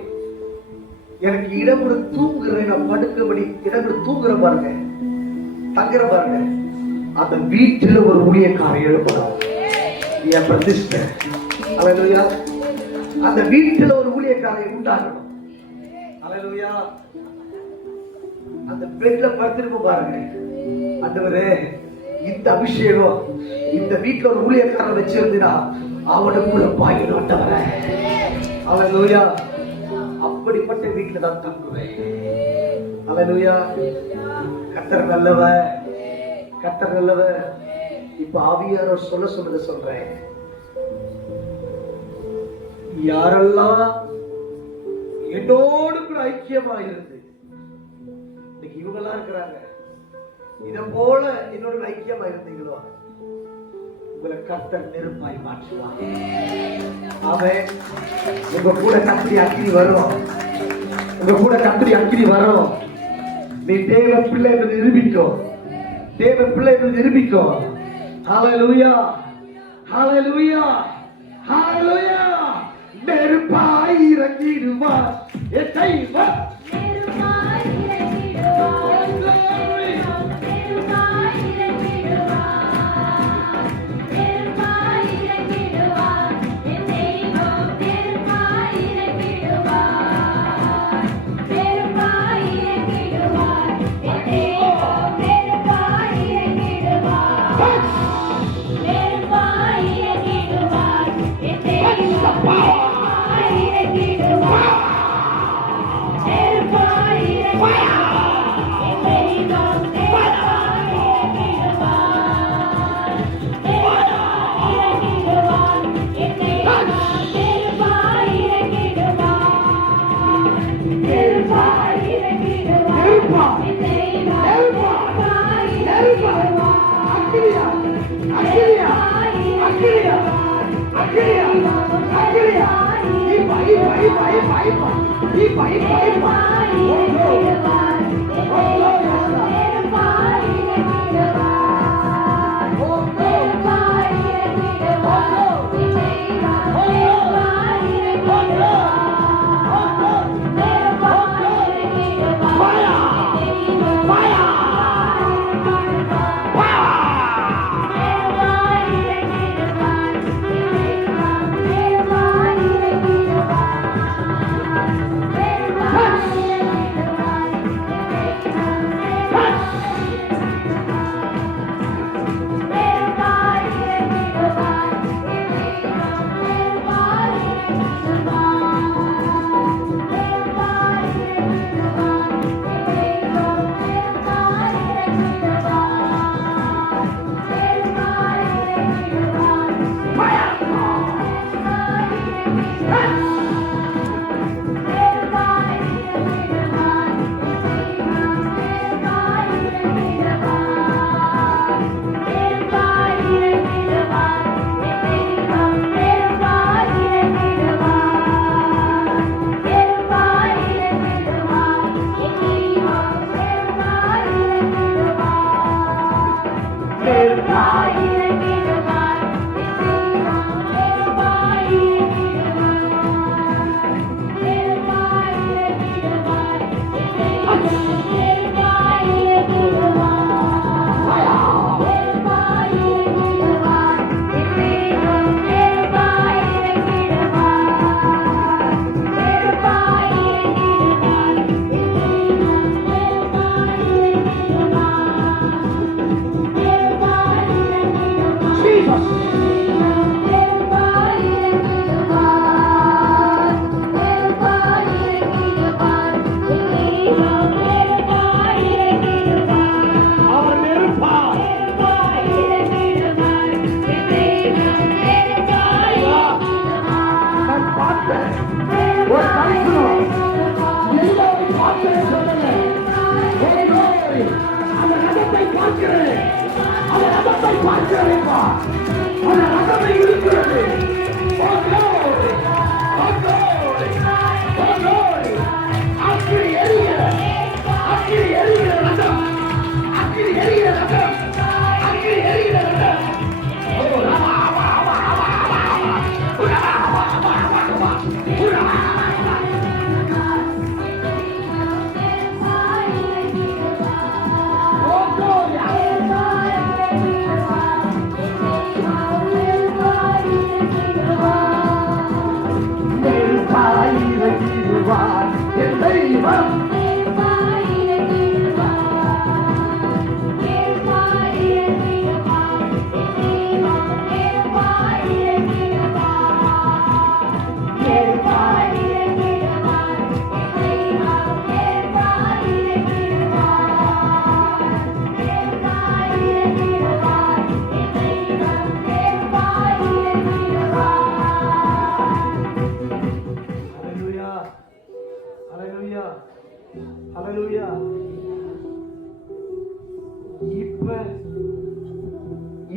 எனக்கு இடம் தூங்குறேன், நான் படுக்கபடி இடம் தூங்குற பாருங்க, தங்குற பாருங்க, அந்த வீட்டுல ஒரு ஊழியக்காரர் எழுப்பணும். என் பிரதிஷ்டை. அல்லேலூயா. அந்த வீட்டுல ஒரு ஊழியக்காரரை உண்டாகணும். அல்லேலூயா. அந்த பெட்ல படுத்திருப்போம் பாருங்க, ஆண்டவரே, இந்த அபிஷேகம் இந்த வீட்டுல ஒரு ஊழியக்காரர் வச்சிருந்தா அவனுக்குள்ள பாயிடும். ஆண்டவரே, அல்லேலூயா. அப்படிப்பட்ட வீட்டுல தான் தங்குவேன். அல்லேலூயா. கர்த்தர் நல்லவர், கர்த்தர் நல்லவர். இப்ப ஆவியானவர் சொல்றதை சொல்றேன். யாரெல்லாம் என்னோடு கூட ஐக்கியமா இருந்து இன்னைக்கு இவங்கெல்லாம் இருக்கிறாங்க, இத போல என்னோட ஐக்கியமா இருந்தீங்களோ உங்களை கர்த்தர் நெருப்பாய் மாற்றுவாங்க. அவன் உங்க கூட கத்திரி அக்கினி வரும். உங்க கூட கத்திரி அக்கினி வரும். நீ தேவ பிள்ளை என்று நிரூபிக்கும். தேவ பிள்ளை என்று நிரூபிக்கும். ஹல்லேலூயா. ஹல்லேலூயா. ஹல்லேலூயா. நெருப்பாய் இறங்கிடுவார் என் தெய்வம். நெருப்பாய் இறங்கிடுவார். நெருப்பாய் இறங்கிடுவார். நெருப்பாய் இறங்கிடுவார் என் தெய்வம். நெருப்பாய் இறங்கிடுவார். நெருப்பாய் இறங்கிடுவார் என் தெய்வம். நெருப்பாய் இறங்கிடுவார். நெருப்பாய் இறங்கிடுவார் என் தெய்வம்.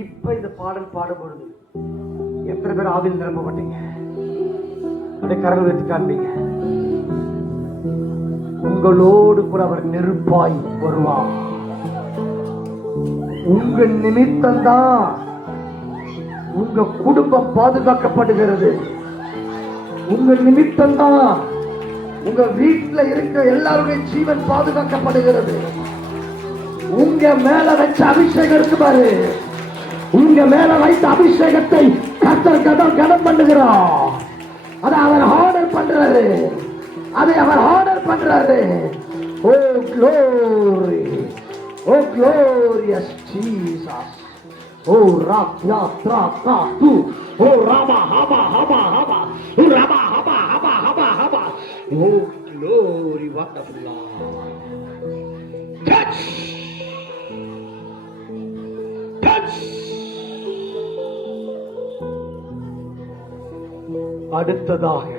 இப்ப இந்த பாடல் பாடும் பொழுது எத்தனை பேர் ஆவியில் நிரம்ப மாட்டீங்க? அப்படியே கரங்கள் வைத்து காண்பீங்க. உங்களோடு கூட அவர் நெருப்பாய் வருவார். உங்க நிமித்தம்தான் உங்க குடும்பம் பாதுகாக்கப்படுகிறது. உங்க நிமித்தம்தான் உங்க வீட்டுல இருக்க எல்லாருடைய ஜீவன் பாதுகாக்கப்படுகிறது. உங்க மேல வச்ச அபிஷேகம் இருக்கு பாரு, உங்க மேல வைத்த அபிஷேகத்தை கர்த்தர் கனம் பண்ணுகிறார். அதை அவர் ஆர்டர் பண்றாரு, அதை அவர் ஆர்டர் பண்றாரு. Oh glory, oh glorious Jesus. ஓ ராக்யா த்ராகா து, ஓ ராமா ஹபா ஹபா ஹபா, ஓ ராமா ஹபா ஹபா ஹபா ஹபா. Oh glory, wonderful Lord. Touch touch. அடுத்ததாக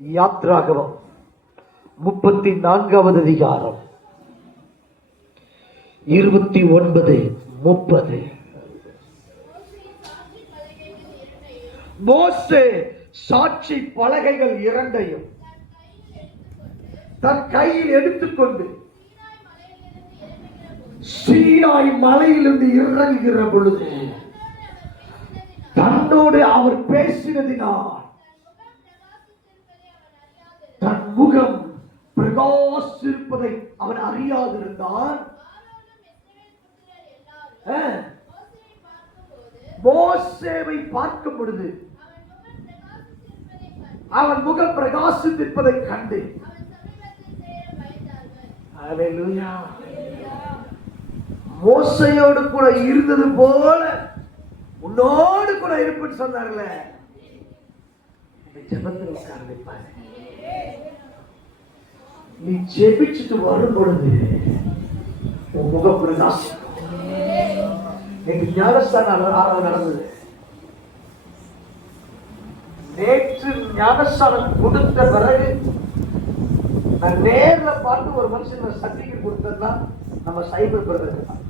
யாத்ராகமம் 34வது அதிகாரம் 29-30. மோசே சாட்சி பலகைகள் இரண்டையும் தன் கையில் எடுத்துக்கொண்டு சீனாய் மலையிலிருந்து இறங்குகிற பொழுது தன்னோடு அவர் பேசினதினால் தன் முகம் பிரகாசிப்பதை அவன் அறியாதிருந்தான். மோசேவை பார்க்கும் பொழுது அவன் முகம் பிரகாசிப்பதை கண்டு அல்லேலூயா, மோசையோடு கூட இருந்தது போல உன்னோடு கூட இருப்புன்னு சொன்னார்ல, ஜெபத்தில் உட்கார வைப்பாரு. நீ ஜெபிச்சுட்டு வரும் பொழுது உன் முகம் பிரகாசிக்கும். எனக்கு ஞானஸ்தான ஆராதனை நடந்தது. நேற்று ஞானஸ்தானம் கொடுத்த பிறகு நான் நேர்ல பார்த்து ஒரு மனுஷன் சர்டிபிகேட் கொடுத்தா நம்ம சைபர் பிரதர் தான்.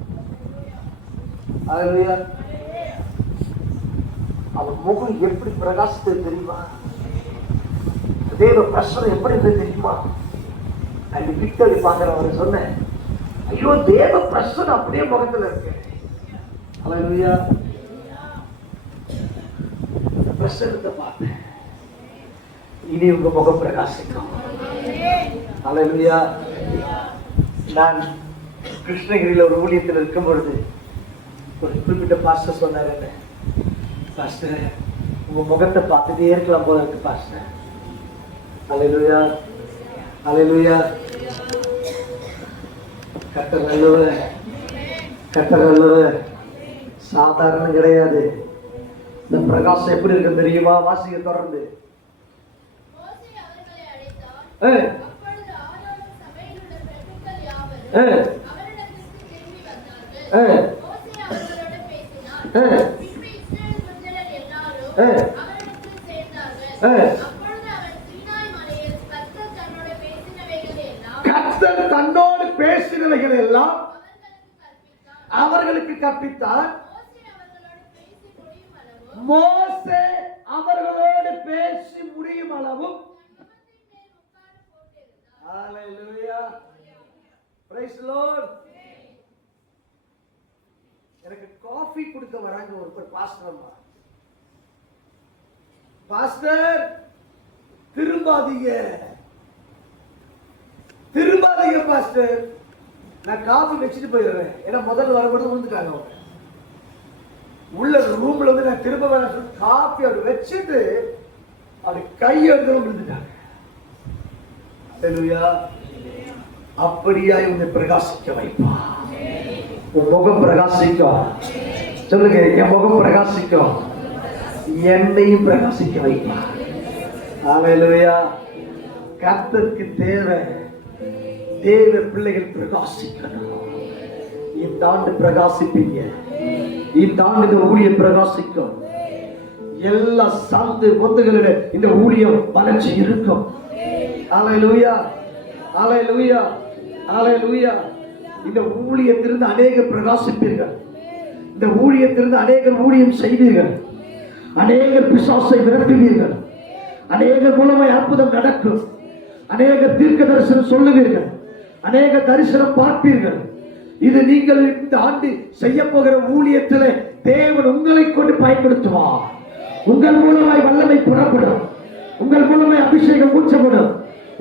அவன் முகம் எப்படி பிரகாசித்தது தெரியுமா? தேவ பிரசனம் எப்படி இருந்தது தெரியுமா? அன்னைக்கு விக்டரி பார்க்கிறவரை சொன்னேன், ஐயோ தேவ பிரசனம் அப்படியே முகத்துல இருக்கு. அல்லேலூயா. பிரசனத்தை பார்த்தேன். இனி உங்க முகம் பிரகாசிக்கும். அல்லேலூயா. நான் கிருஷ்ணகிரியில ஒரு ஊழியத்தில் இருக்கும் பொழுது ஒரு குறிப்பிட்ட பாஸ்டர் சொன்னாரு, பாஸ்டர் உங்க முகத்தை பார்த்துட்டே இருக்கலாம் போல இருக்கு பாஸ்டர். அல்லேலூயா, அல்லேலூயா. கர்த்தர் நல்லவர், கர்த்தர் நல்லவர், சாதாரணம் கிடையாது. இந்த பிரகாசம் எப்படி இருக்கு தெரியுமா? வாசிக்க தொடர்ந்து. கர்த்தர் தன்னோடு பேசினவைகள் எல்லாம் அவர்களுக்கு கற்பித்தார். மோசே அவர்களோடு பேசி முடியும் அளவும். ஹalleluya, praise the Lord. எனக்கு காஃபி கொடுக்க வராங்க ஒரு பாஸ்டர் அம்மா. பாஸ்டர் திரும்பாதீங்க, திரும்பாதீங்க பாஸ்டர், நான் காஃபி வச்சுட்டு போயிடுறேன். ஏன்னா முதல்ல வரும்போது விழுந்துட்டாங்க அவங்க. உள்ள ரூம்ல வந்து நான் திரும்ப வேணாம் சொல்லி காஃபி அவர் வச்சுட்டு அவர் கையெழுத்து விழுந்துட்டாங்க. அல்லேலூயா. அப்படியா இவனை பிரகாசிக்க வைப்பா. உன் முகம் பிரகாசிக்கும். சொல்லுங்க, என் முகம் பிரகாசிக்கும், என்னையும் பிரகாசிக்க வைப்பா. அல்லேலூயா. கர்த்தருக்கு தேவை தேவ பிள்ளைகள் பிரகாசிக்கணும். இந்த ஆண்டு பிரகாசிப்பீங்க. இந்த ஆண்டு இந்த ஊழியம் பிரகாசிக்கும். எல்லா சார்ந்து ஒத்துகளிட இந்த ஊழியம் வளர்ச்சி இருக்கும். அல்லேலூயா, அல்லேலூயா, அல்லேலூயா. இந்த ஊழியத்திலிருந்து அநேகர் பிரகாசிப்பீர்கள். இந்த ஊழியத்திலிருந்து அநேகர் ஊழியம் செய்வீர்கள். அநேகர் பிசாசை விரட்டுவீர்கள். அநேகர் மூலமாய் அற்புதம் நடக்கும். அநேகர் தீர்க்க தரிசனம் சொல்லுவீர்கள். அநேக தரிசனம் பார்ப்பீர்கள். இது நீங்கள் இந்த ஆண்டு செய்ய போகிற ஊழியத்தில் தேவன் உங்களை கொண்டு பயன்படுத்துவார். உங்கள் மூலமாய் வல்லமை புறப்படும். உங்கள் மூலமாய் அபிஷேகம் ஊற்றப்படும்.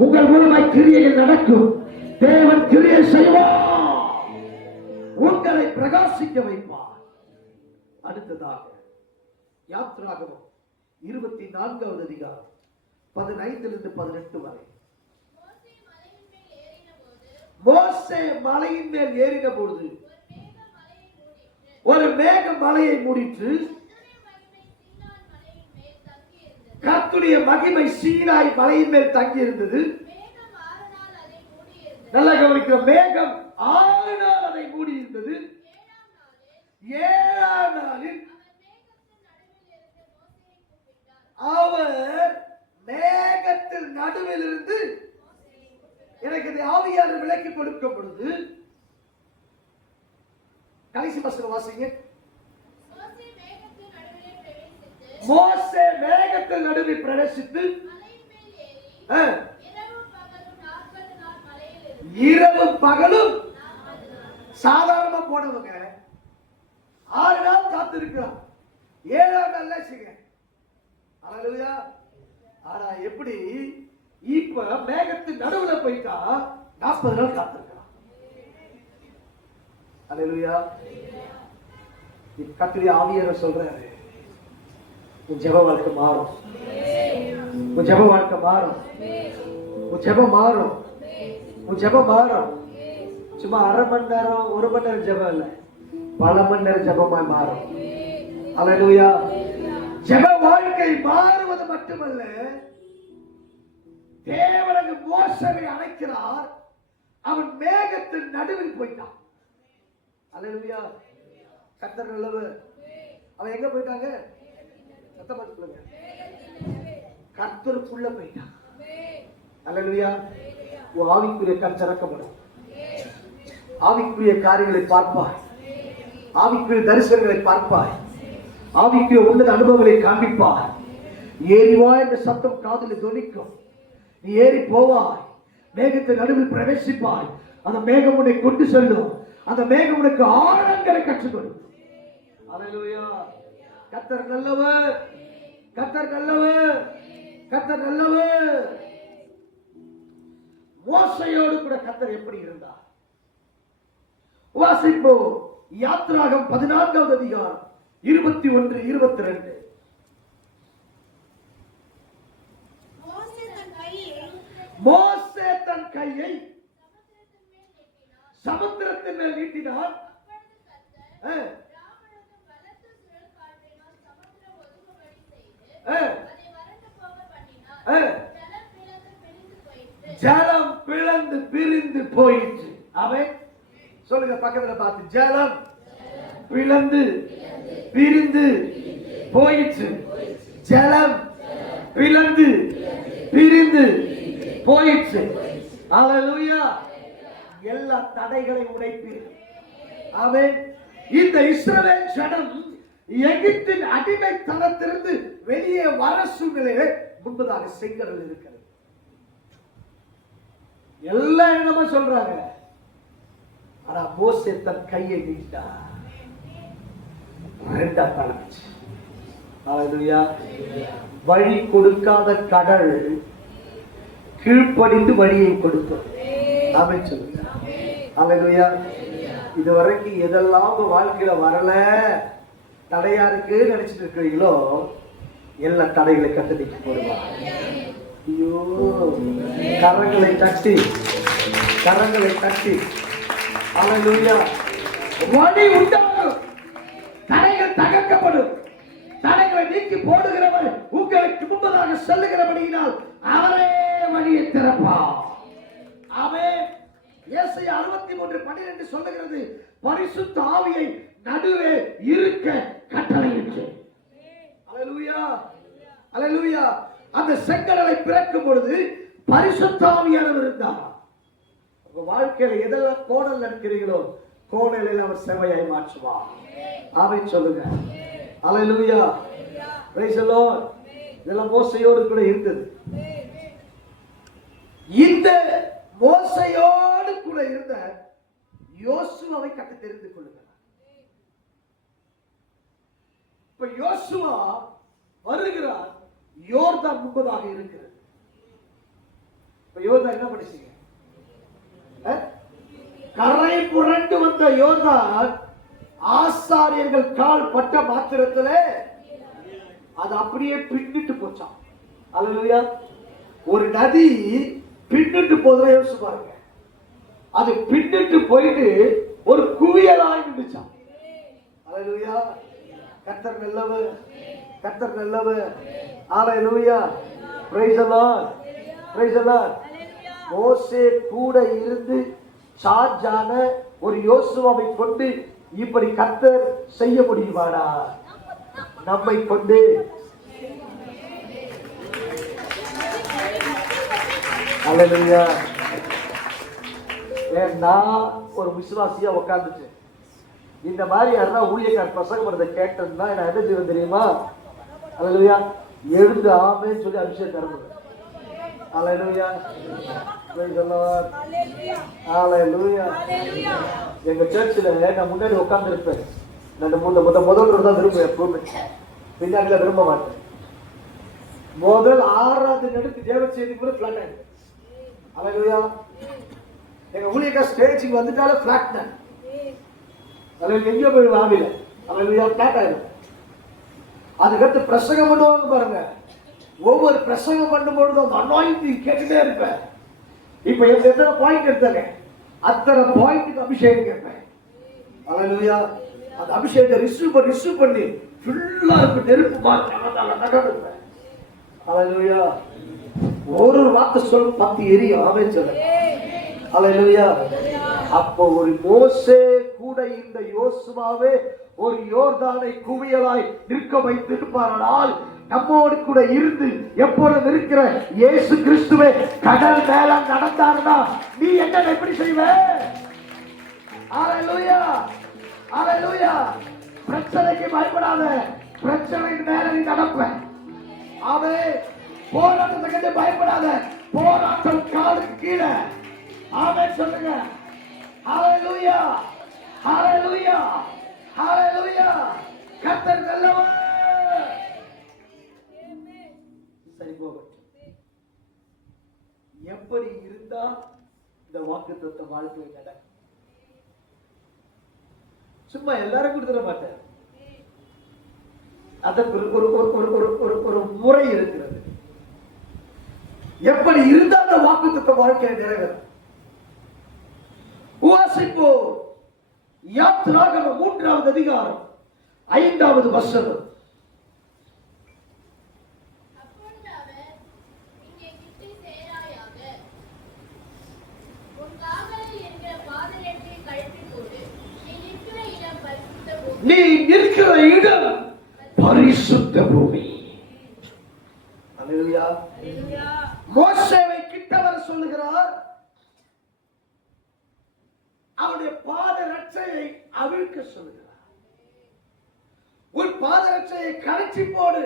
உங்கள் மூலமாய் கிரியைகள் நடக்கும். தேவன் கிரியை செய்வார். உங்களை பிரகாசிக்க வைப்பார். அடுத்ததாக யாத்திராகமம் 24வது அதிகாரம் 15 18 வரை. மோசே மலையின் மேல் ஏறின பொழுது ஒரு மேகம் மலையை மூடிற்று. கர்த்தருடைய மகிமை சீனாய் மலையின் மேல் தங்கி இருந்தது. நல்ல கவனிக்கிற மேகம் 6 நாள் அதை மூடி இருந்தது. 7ஆம் நாளில் அவர் மேகத்தில் நடுவில் இருந்து எனக்கு இது ஆவியானவர் விளக்கி கொடுக்கும் பொழுது கடைசி வசனம் வாசிங்க. மோசே மேகத்தில் நடுவில் பிரவேசித்து இரவும் பகலும் சாதாரணமா போனவங்க 6 நாள் காத்திருக்கிறார். 7ஆம் நாள் செய்ய. அல்லேலூயா. ஆனா எப்படி இப்ப மேகத்தின் நடுவுல போயிட்டா 40 நாள் காத்திருக்கிறான். அல்லேலூயா. கர்த்தருடைய ஆவியானவர் சொல்றாரு, உன் ஜெப வாழ்க்கை மாறும். உன் ஜெப வாழ்க்கை மாறும். உன் ஜெபம் மாறும். உன் ஜெபம் மாறும். சும்மா அரை மணி நேரம் 1 மணி நேரம் ஜெபம் இல்லை, பல மணி நேரம் ஜெபமாய் மாறும். அல்லேலூயா. ஜெப வாழ்க்கை மாறுவது மட்டுமல்ல, தேவனுக்கு மோசேவை அழைக்கிறார். அவன் மேகத்தின் நடுவில் போயிட்டான். அல்லேலூயா. கர்த்தர் நல்லவர். அவன் எங்க போயிட்டாங்க? சத்தமா சொல்லுங்க. கர்த்தருக்குள்ள போயிட்டான். அல்லேலூயா. உன் ஆவிக்குரிய கண் திறக்கப்படும். ஆவிக்குரிய காரியங்களை பார்ப்பாய். ஆவிக்குரிய தரிசனங்களை பார்ப்பாய். ஆவிக்குரிய உன்னத அனுபவங்களை காண்பிப்பார். ஏறிவா என்ற சத்தம் காதில் துணிக்கும். நீ ஏறி போவாய். மேகத்தின் நடுவில் பிரவேசிப்பாய். அந்த மேகம் உன்னை கொண்டு செல்லும். அந்த மேகம் உனக்கு ஆழங்களை கற்றுக் கொடுக்கும். அல்லேலூயா. கர்த்தர் நல்லவர். கர்த்தர் நல்லவர். கர்த்தர் நல்லவர். மோசேயோடு கூட கர்த்தர் எப்படி இருந்தார்? வாசிப்போம். யாத்திராகம் 14வது அதிகாரம் 21 22. மோசே தன் கையை சமுத்திரத்தின் மேல் நீட்டினார். ஜலம் பிளந்து பிரிந்து போயிற்று. அவன் சொல்லுங்க பக்கத்துல பார்த்து, ஜலம் பிளந்து பிரிந்து போயிற்று. ஜலம் பிளந்து பிரிந்து போயிற்று. அல்லேலூயா. எல்லா தடைகளை உடைப்பீர்கள். அவன் இந்த இஸ்ரவேல் ஜனம் எகிப்தின் அடிமைத்தனத்திலிருந்து வெளியே வர சூழ்நிலையை முன்பதாக செங்கடல் இருக்கிறது. எல்லாம் என்னமா சொல்றாங்க. ஆனா மோசே தன் கையை நீட்டார். 2 பழச்சு. அல்லேலூயா. வழி கொடுக்காத கடல் கீழ்ப்படிந்து வழியை கொடுத்தது. ஆமென் சொல்லுங்க. அல்லேலூயா. இதுவரைக்கும் எதெல்லாம் வாழ்க்கையில வரல, தடையா இருக்கு நினைச்சிட்டு இருக்கிறீங்களோ, எல்லா தடைகளை கத்தடிக்கு போடுவாங்க. ஐயோ, கரங்களை தட்டி கரங்களை தட்டி. அல்லேலூயா. வழி உண்டாகும். தடைகள் தகர்க்கப்படும். தடைகளை நீக்கி போடுகிறவர் உங்களுக்கு முன்பதாக செல்லுகிறபடியினால் அவரே வழியை திறப்பார். ஆமென். ஏசாயா 63:12 சொல்லுகிறது, பரிசுத்த ஆவியை நடுவே இருக்க கட்டளையிட்டு. அல்லேலூயா. அல்லேலூயா. அந்த செங்கடலை பிறக்கும் பொழுது பரிசுத்த ஆவியானவர் இருந்தார். உங்க வாழ்க்கையில எதெல்லாம் கோணல் இருக்கிறீங்களோ கோணலில் அவர் செவையாய் மாற்றுவார். ஆமென் சொல்லுங்க. அல்லேலூயா. Praise the Lord. இதெல்லாம் மோசையோடு கூட இருந்தது. இந்த மோசையோடு கூட இருந்த யோசுவாவை கற்று தெரிந்து கொள்ளுங்கள். இப்ப யோசுவா வருகிறார். யோர்தான் முன்பதாக இருக்கிறது. இப்ப யோர்தான் என்ன படிச்சீங்க? கரை புரண்டு வந்த யோர்தான் ஆசாரியர்கள் கால் பட்ட மாத்திரத்திலே அது அப்படியே பின்னிட்டு போச்சான். அல்லேலூயா. ஒரு நதி பின்னிட்டு போதுல யோசிச்சு பாருங்க. அது பின்னிட்டு போயிட்டு ஒரு குவியலாய் நின்றுச்சான். அல்லேலூயா. கர்த்தர் நல்லவர், கர்த்தர் நல்லவர். அல்லேலூயா. Praise the Lord, praise the Lord. மோசே கூட இருந்து சார்ஜான ஒரு யோசுவாவை கொண்டு இப்படி கர்த்தர் செய்ய முடியுமாடா? நம்மை கொண்டு அல்லேலூயா. நான் ஒரு விசுவாசியா உட்கார்ந்துச்சு இந்த மாதிரி யாரா ஊழியக்கார பிரசங்கம் பண்றதை கேட்டதுன்னா நான் என்ன செய்வேன் தெரியுமா? அல்லேலூயா. எழுந்து ஆமென்னு சொல்லி அபிஷேகம் தரணும். அல்லேலூயா. Praise the Lord. அல்லேலூயா. எங்க சர்ச்சில் நான் முன்னாடி உட்கார்ந்து இருப்பேன். நான் முதல் தான் விரும்புவேன் எப்பவுமே, பின்னாடில விரும்ப மாட்டேன். முதல் 6வது நடுக்கு தேவ செய்தி கூட பிளாட் ஆயிடுச்சு. அல்லேலூயா. எங்க ஊழியக்கார ஸ்டேஜுக்கு வந்துட்டாலே பிளாட் தான். அல்லேலூயா. எங்கேயோ போய் ஆவில அல்லேலூயா பிளாட் ஆயிடும். அதுக்கடுத்து பிரசங்கம் பண்ணுவாங்க பாருங்க. ஒவ்வொரு பிரசங்கம் பண்ணும்பொழுது அந்த அனாயிண்டிங் கேட்டுட்டே இருப்பேன். இப்ப எத்தனை பாயிண்ட் எடுத்தாங்க அத்தனை பாயிண்ட்டுக்கு அபிஷேகம் கேட்பேன். அல்லேலூயா. அந்த அபிஷேகத்தை ரிசீவ் பண்ணி ஃபுல்லா இருக்கு நெருப்பு மாதிரி. அல்லேலூயா. ஒரு வார்த்தை சொல்ல 10 எரியும். ஆமென் சொல்லுங்க. அல்லேலூயா. அப்போ ஒரு மோசே கூட இந்த யோசுவாவே ஒரு யோர்தானை குவியலாய் நிற்க வைத்திருப்பார்கள். நம்மோடு கூட இருந்து எப்பொழுது இருக்கிற இயேசு கிறிஸ்துவே கடல் மேல நடந்தாருன்னா நீ என்ன எப்படி செய்வ? அல்லேலூயா. அல்லேலூயா. பிரச்சனைக்கு பயப்படாத. பிரச்சனைக்கு மேல நீ நடப்ப. ஆமென். போராட்டத்தை கண்டு பயப்படாத. போராட்டம் காலுக்கு கீழே. ஆமென் சொல்லுங்க. ஹalleluya. ஹalleluya. ஹalleluya. கர்த்தர் நல்லவர். சரி போகட்டும். எப்படி இருந்தா இந்த வாக்குத்தத்த வாழ்க்கை நடக்கும்? சும்மா எல்லாரும் கொடுத்துட மாட்டேன். அதற்கு ஒரு முறை இருக்கிறது. எப்படி இருந்தா அந்த வாக்குத்தத்த வாழ்க்கை நிறைவேறும்? வாசிப்போ யாத்திராகமம் 3வது அதிகாரம் 5வது வசனம். நீ இருக்கிற இடம் பரிசுத்த பூமி. அல்லேலூயா. மோசேவை கிட்டவர் சொல்லுகிறார். அவருடைய பாதரட்சையை அவிழ்க்க சொல்லுகிறார். உன் பாதரட்சையை கழற்றி போடு.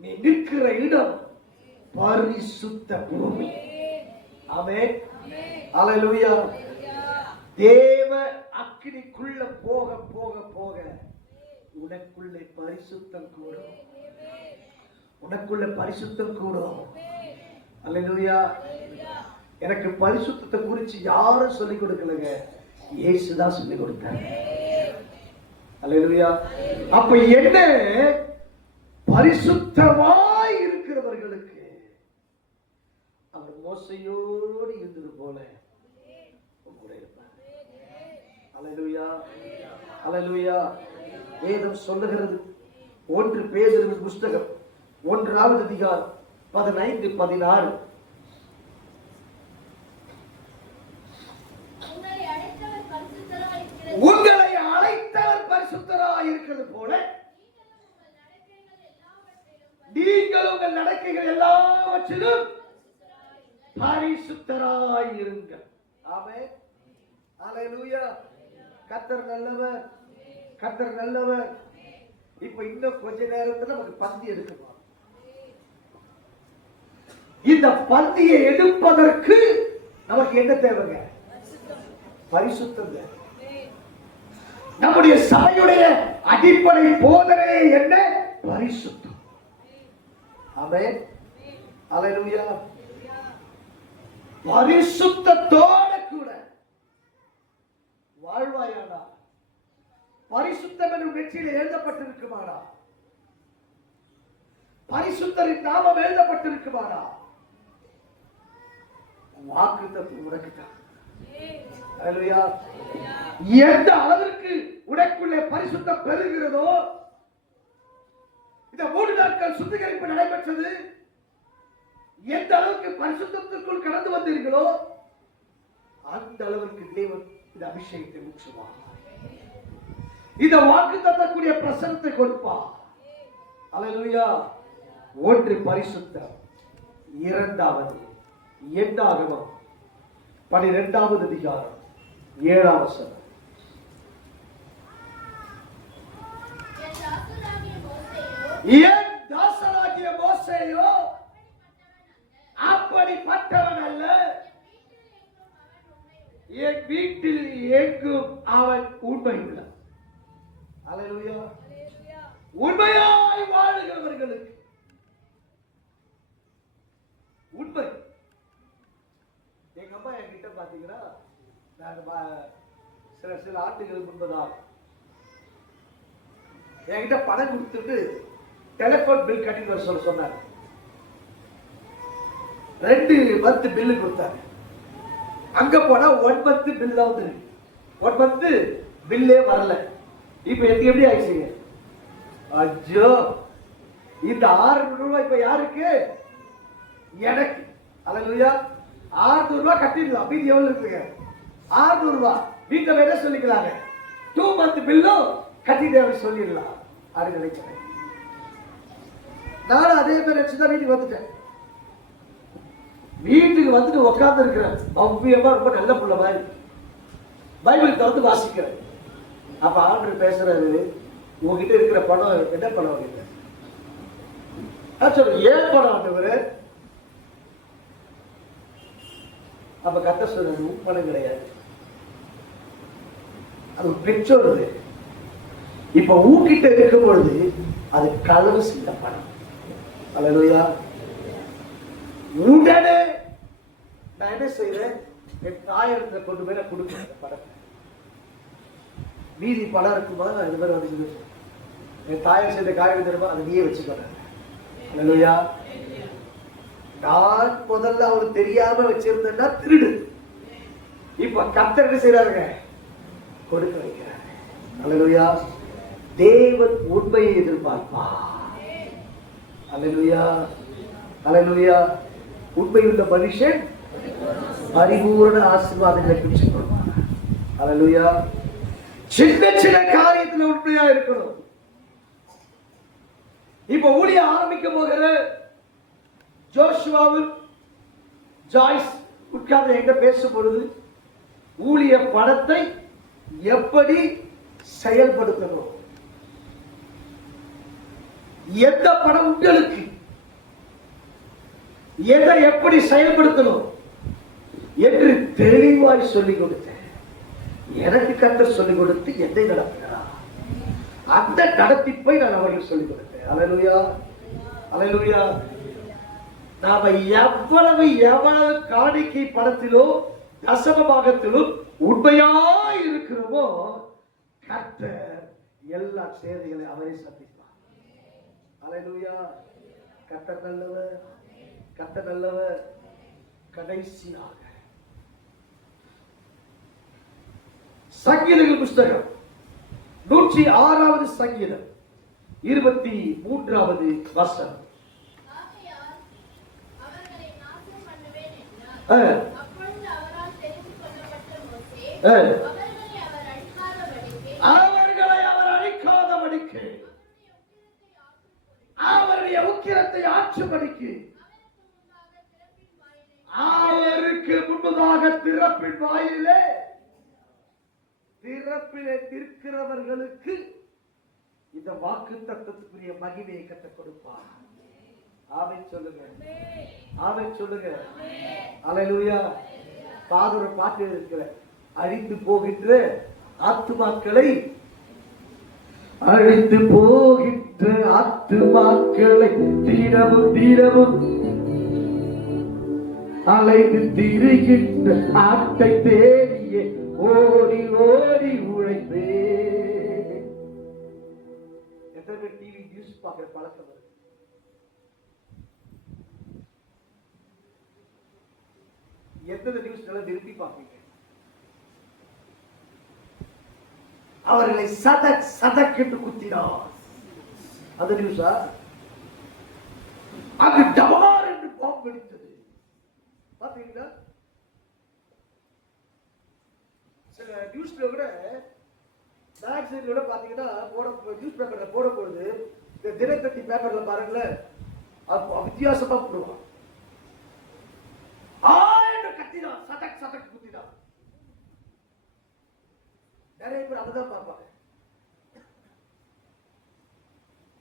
நீ நிற்கிற இடம் பரிசுத்த பூமி. ஆமென். அல்லேலூயா. தேவ அக்கினிக்குள்ள போக போக போக உனக்குள்ளே பரிசுத்தம் கூடும். உனக்குள்ள பரிசுத்தம் கூடும். அல்லேலூயா. எனக்கு பரிசுத்தத்தை குறித்து யாரும் சொல்லிக் கொடுக்கலங்க, இயேசுதான் சொல்லிக் கொடுத்தார். அல்லேலூயா. அப்ப என்ன? பரிசுத்தமாய் இருக்கிறவர்களுக்கு அவர் மோசையோடு இருந்தது போல கூட இருப்பார். அல்லேலூயா. அல்லேலூயா. வேதம் சொல்லுகிறது. 1 பேதுருவின் புஸ்தகம் 1வது அதிகாரம் 15, 16. உங்களை அழைத்தவர் பரிசுத்தராய் இருக்கிறது போல நீங்கள் உங்கள் நடக்கைகள் எல்லாவற்றிலும் பரிசுத்தராய் இருங்கள். ஆமென். அல்லேலூயா. கர்த்தர் நல்லவர், கர்த்தர் நல்லவர். இப்ப இன்னும் கொஞ்ச நேரத்துல நமக்கு பந்தி எடுக்கணும். இந்த பந்தியை எடுப்பதற்கு நமக்கு என்ன தேவைங்க? பரிசுத்தம். நம்முடைய சபையுடைய அடிப்படை போதனை என்ன? பரிசுத்தம். ஆமென். அல்லேலூயா. பரிசுத்தத்தோட கூட வாழ்வாயானா? பரிசுத்தம் என்னும் நெற்றியிலே எழுதப்பட்டிருக்குமானா? பரிசுத்தரின் நாமம் எழுதப்பட்டிருக்குமானா? வாக்குத்தத்தம் உனக்குதான். அல்லேலூயா. எந்த அளவிற்கு உனக்குள்ளே பரிசுத்தம் பெறுகிறதோ, இந்த 3 நாட்கள் சுத்திகரிப்பு நடைபெற்றது, எந்த அளவுக்கு பரிசுத்தத்திற்குள் கடந்து வந்தீர்களோ அந்த அளவிற்கு தேவன் இந்த அபிஷேகத்தை முற்றுவார். இந்த வாக்குத்தத்தக்கூடிய பிரசனத்தை கொடுப்பார். அல்லேலூயா. 1 பரிசுத்தம், 2வது என்னாகமம் 12வது அதிகாரம் 7ஆம் வசனம். என் தாசனாகிய மோசேயோ அப்படிப்பட்டவன் அல்ல, என் வீட்டில் எங்கும் அவன் உண்மையுள்ள. அல்லேலூயா. உண்மையாய் வாழுகிறவர்களுக்கு உண்மை. எங்க அம்மா என்கிட்ட பாத்தீங்கன்னா, சில ஆண்டுகள் முன்பதாக என்கிட்ட பணம் கொடுத்துட்டு டெலிபோன் பில் கட்டிட்டு வர சொன்னாங்க. 2 மந்த் பில்லு கொடுத்தாங்க. அங்க போனா 1 மந்த் பில் தான் வந்து 1 மந்த் பில்லே வரல. இப்ப எப்படி ஆயிடுச்சுங்க? அஜோ, இந்த 600 ரூபாய் இப்ப யாருக்கு? எனக்கு. அல்லேலூயா. 600 ரூபாய் கட்டிடலாம். மீதி எவ்வளவு இருக்குங்க? 600 ரூபாய். வீட்டை வேற சொல்லிக்கலாங்க. 2 மந்த் பில்லும் கட்டிட்டு சொல்லிடலாம் அப்படின்னு நினைக்கிறேன். நானும் அதே மாதிரி நினைச்சுதான் வீட்டுக்கு வந்துட்டேன். வீட்டுக்கு வந்துட்டு உட்கார்ந்து இருக்கிறேன். பவ்யமா ரொம்ப நல்ல புள்ள மாதிரி பைபிள் திறந்து வாசிக்கிறேன். அப்ப ஆண்டவர் பேசுறாரு, உங்ககிட்ட இருக்கிற பணம் என்ன பணம்? சொல்றேன், ஏன் பணம் ஆண்டவரு? அப்ப கர்த்தர் சொல்றாரு, பணம் கிடையாது, அது பெற்றோர். இப்ப உன்கிட்ட இருக்கும் பொழுது அது களவு செய்த பணம். அல்லேலூயா. உடனே நான் என்ன செய்யறேன்? என் தாயிடத்துல கொண்டு போய் நான் கொடுக்கிறேன் பணத்தை. மீதி பணம் இருக்கும்போது நான் இது மாதிரி வந்து என் தாயார் செய்த காரியம் தெரியுமா, அதை நீயே வச்சுக்கிறேன். அல்லேலூயா. நான் முதல்ல அவருக்கு தெரியாம வச்சிருந்தேன்னா திருடு. இப்ப கர்த்தர் என்ன செய்யறாருங்க? கொடுக்க வைக்கிறார். அல்லேலூயா. தேவன் உண்மையை எதிர்பார்ப்பார். அல்லேலூயா. அல்லேலூயா. உண்மையுள்ள மனுஷன் பரிபூரண ஆசீர்வாதங்களை பெற்றுக் கொள்வார். அல்லேலூயா. சின்ன சின்ன காரியத்துல உண்மையா இருக்கணும். இப்ப ஊழியம் ஆரம்பிக்க போகிற ஜோஷுவாவும் ஜாய்ஸ் உட்கார்ந்து எங்க பேசும் பொழுது ஊழிய பணத்தை எப்படி செயல்படுத்தணும், எந்த பணம் உங்களுக்கு எதை எப்படி செயல்படுத்தணும் என்று தெளிவாய் சொல்லிக் கொடுத்தேன். எனக்கு கர்த்தர் சொல்லிக் கொடுத்து என்னை நடத்தினார். அந்த நடத்திப்பை நான் அவர்கள் சொல்லிக் கொடுத்தேன். அல்லேலூயா. அல்லேலூயா. நாம எவ்வளவு காணிக்கை பணத்திலோ தசம பாகத்திலும் உண்மையாய் இருக்கிறோமோ கர்த்தர் எல்லா சேவைகளை அவரை சந்திப்பார். அல்லேலூயா. கர்த்தர் நல்லவர், கர்த்தர் நல்லவர். கடைசியாக சங்கீதங்கள் புஸ்தகம் 106வது சங்கீதம் 23வது வசனம். அவர்களை அவர் அழிக்காதபடிக்கு, அவருடைய உக்கிரத்தை ஆற்றும்படிக்கு அவருக்கு முன்பதாக திறப்பின் வாயிலே திறப்பிலே நிற்கிறவர்களுக்கு இந்த வாக்குத்தத்தத்துக்குரிய மகிமையை கற்றுக் கொடுப்பார். ஆமென் சொல்லுங்க, ஆமென் சொல்லுங்க. அல்லேலூயா. பாதர் பாட்டு இருக்கிற அழித்து போகின்ற ஆத்துமாக்களை, அழித்து போகின்ற ஆத்துமாக்களை தினமும் தினமும் அலைந்து திரிகின்ற ஆட்டை தேடியே ஓடி ஓடி உழைப்பே. எத்தனை பேர் டிவி நியூஸ் பார்க்கிற பழக்கம் இருக்கு? எத்தனை நியூஸ் விரும்பி பார்ப்பீங்க? அவர்களை சதக் சதக் என்று குத்தினார். அது நியூஸா? அங்கு டமார் என்று பாம்பு வெடித்தது. பாத்தீங்களா? சில நியூஸ்ல கூட மேக்ஸின்ல கூட பாத்தீங்கன்னா நியூஸ் பேப்பர்ல போடும்போது இந்த தினத்தட்டி பேப்பர்ல பாருங்களேன், வித்தியாசமா போடுவான். கத்தினான், சதக் சதக் குத்தினான். நிறைய பேர் அதுதான் பார்ப்பாங்க.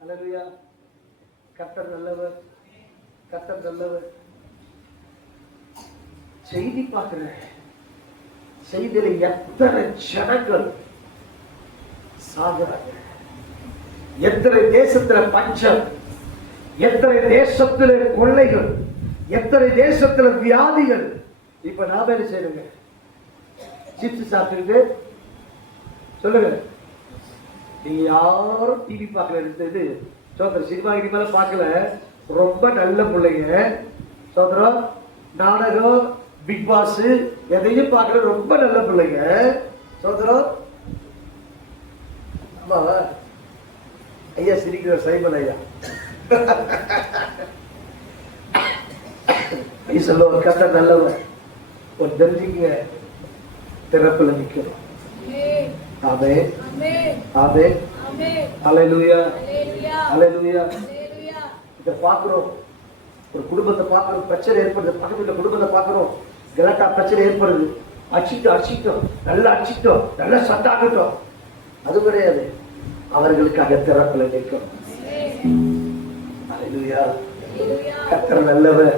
அல்லேலூயா. கர்த்தர் நல்லவர், கர்த்தர் நல்லவர். செய்தி பார்க்கிறேன், செய்தியில எத்தனை ஜனங்கள் சாகுறாங்க, எத்தனை தேசத்துல பஞ்சம், எத்தனை தேசத்துல கொள்ளைகள், எத்தனை தேசத்துல வியாதிகள். இப்ப நாம என்ன செய்யணுங்க? சிப்ஸ் சாப்பிட்டு சொல்லுங்க. நீங்க யாரும் டிவி பார்க்கல, இருந்தது சோதரம் சினிமா இனிமேல பார்க்கல, ரொம்ப நல்ல பிள்ளைங்க. சோதரம் நாடகம், பிக் பாஸ் எதையும் பார்க்கல, ரொம்ப நல்ல பிள்ளைங்க. சோதரம் ஆமா ஐயா சிரிக்கிற சைமன் ஐயா சொல்லுவார், கர்த்தர் நல்லவர். ஒரு தெரிஞ்சுங்க, திறப்புல நிக்கிறோம். ஆமென், ஆமென், அல்லேலூயா, அல்லேலூயா. இத பாக்குறோம், ஒரு குடும்பத்தை பாக்குறோம், பிரச்சனை ஏற்படுது, பக்கத்துல குடும்பத்தை பாக்குறோம், கலாட்டா பிரச்சனை ஏற்படுது, அடிச்சிட்டோம், நல்லா அடிச்சிட்டோம், நல்லா சட்டாகட்டும். அது கிடையாது, அவர்களுக்காக திறப்புல நிற்கும். அல்லேலூயா. கர்த்தர் நல்லவர்.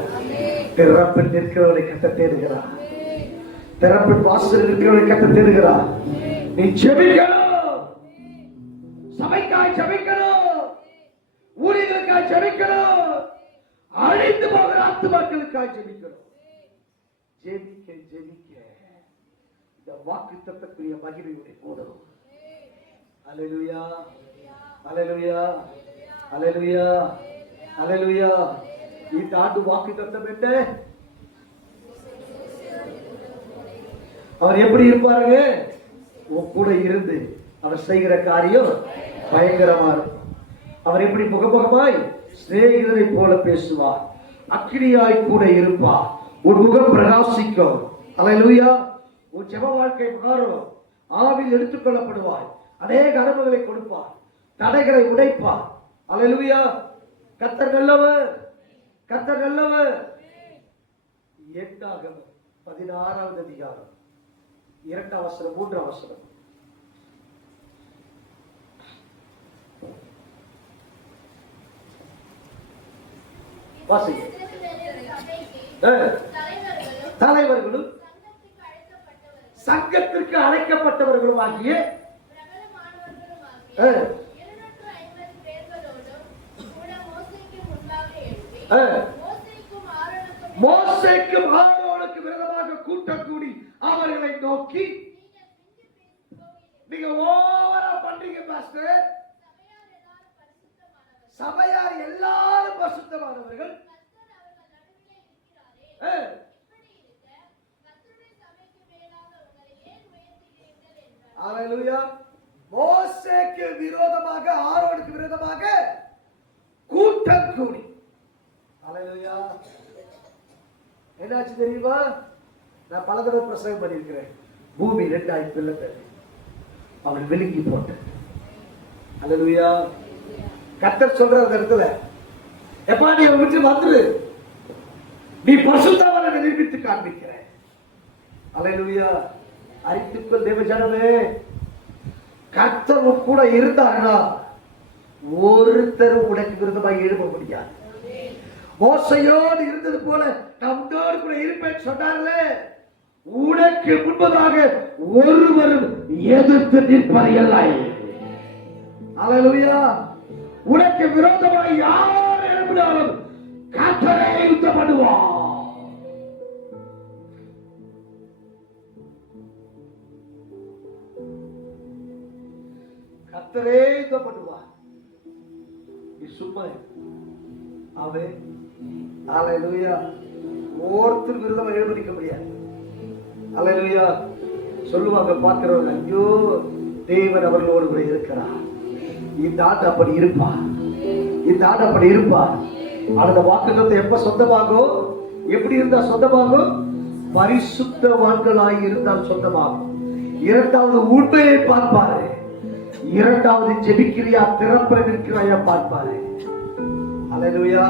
திறப்பில் நிற்கிறவரை கத்த தேடுகிறார், திறப்பின் வாசல் இருக்கிறவரை கத்த தேடுகிறார். நீ ஜெபிக்கணும், சபைக்காய் ஜெபிக்கணும், ஊழியர்களுக்காய் ஜெபிக்கணும், அழிந்து போகிற ஆத்துமாக்களுக்காய் ஜெபிக்கணும். ஜெபிக்க ஜெபிக்க இந்த வாக்குத்தத்தத்துக்குரிய மகிமையுடைய போதும். அல்லேலூயா, அல்லேலூயா, அல்லேலூயா, அல்லேலூயா. இந்த ஆண்டு வாக்குத்தத்தம் என்ன? அவர் எப்படி இருப்பாருங்க? உன் கூட இருந்து அவர் செய்கிற காரியம் பயங்கரமா இருக்கும். அவர் எப்படி முகமுகமாய் சிநேகிதரை போல பேசுவார், அக்கினியாய் கூட இருப்பார், உன் முகம் பிரகாசிக்கும். அல்லேலூயா. உன் ஜெப வாழ்க்கை மாறும், ஆவியில் எடுத்துக் கொள்ளப்படுவாய், அநேக அனுபவங்களை கொடுப்பார், தடைகளை உடைப்பார். அல்லேலூயா. கர்த்தர் நல்லவர், கர்த்தர் நல்லவர். எட்டாகமம் 16வது அதிகாரம் 2ஆம் வசனம் 3ஆம் வசனம். வாசிங்க. தலைவர்களும் சங்கத்திற்கு அழைக்கப்பட்டவர்களும் ஆகிய மோசேக்கும் ஆரோனுக்கு விரோதமாக கூட்டம் கூடி அவர்களை நோக்கி, நீங்க ஓவரா பண்றீங்க பாஸ்டர், சபையார் எல்லாரும் பரிசுத்தமானவர்கள், அல்லேலூயா. மோசேக்கு விரோதமாக ஆரோனுக்கு விரோதமாக கூட்டம் கூடி. அல்லேலூயா. என்னாச்சு தெரியுமா? நான் பல தடவை பிரசங்கம் பண்ணியிருக்கிறேன். பூமி 2 ஆயி பிள்ளை அவன் விழுங்கி போட்டேன். அல்லேலூயா. கர்த்தர் சொல்ற அந்த இடத்துல, எப்பா நீ விட்டு வந்துரு, நீ பரிசுத்தவானை நிரூபித்து காண்பிக்கிறேன். அல்லேலூயா. அறித்துக்கொள் தேவ ஜனமே, கர்த்தர் உன் கூட இருந்தார்னா ஒருத்தரும் உனக்கு விருதமாக எழுப்ப முடியாது. மோசையோடு இருந்தது போல நம்மோடு கூட இருப்பேன் சொன்னார்ல, உனக்கு முன்பதாக ஒருவரும் எதிர்த்து நிற்பதில்லை. அல்லேலூயா. உனக்கு விரோதமாக யார் எழுப்பினாலும் கர்த்தரே யுத்தம் பண்ணுவார். கர்த்தரே யுத்தம் பண்ணுவார். நீ சும்மா அவன். அல்லேலூயா. ஒருத்தர் விரோதமாக எழுப்பிக்க முடியாது. அல்லேலூயா. சொல்லுவாங்க பார்க்கிறவங்க, ஐயோ தேவன் அவர்களோடு கூட இருக்கிறார், இந்த ஆண்டு அப்படி இருப்பா, இந்த ஆண்டு அப்படி இருப்பா. அந்த வாக்குத்தத்தை எப்ப சொந்தமாகும்? எப்படி இருந்தா சொந்தமாகும்? பரிசுத்தவான்களாய் இருந்தால் சொந்தமாகும். இரண்டாவது உண்மையை பார்ப்பாரு. இரண்டாவது ஜெபிக்கிறியா, திறப்ப நிற்கிறாயா பார்ப்பாரு. அல்லேலூயா.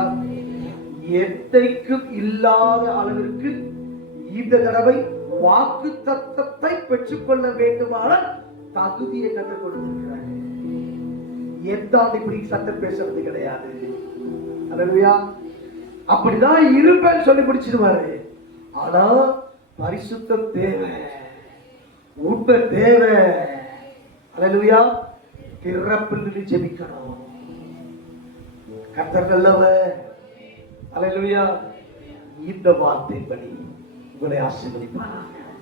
எத்தைக்கும் இல்லாத அளவிற்கு இந்த தடவை வாக்கு தத்தத்தை பெற்றுக்கொள்ள வேண்டுமானால் தகுதியை கற்றுக் கொடுத்திருக்கிறார். எந்த இப்படி சட்டம் பேசுறது கிடையாது. அல்லேலூயா. அப்படிதான் இருப்பேன்னு சொல்லி முடிச்சிடுவாரு. ஆனா பரிசுத்தம் தேவை, உண்மை தேவை. அல்லேலூயா. திறப்பில் ஜெபிக்கணும். கர்த்தர் நல்லவர். அல்லேலூயா. இந்த வார்த்தைப்படி உங்களை ஆசீர்வதிப்பார்.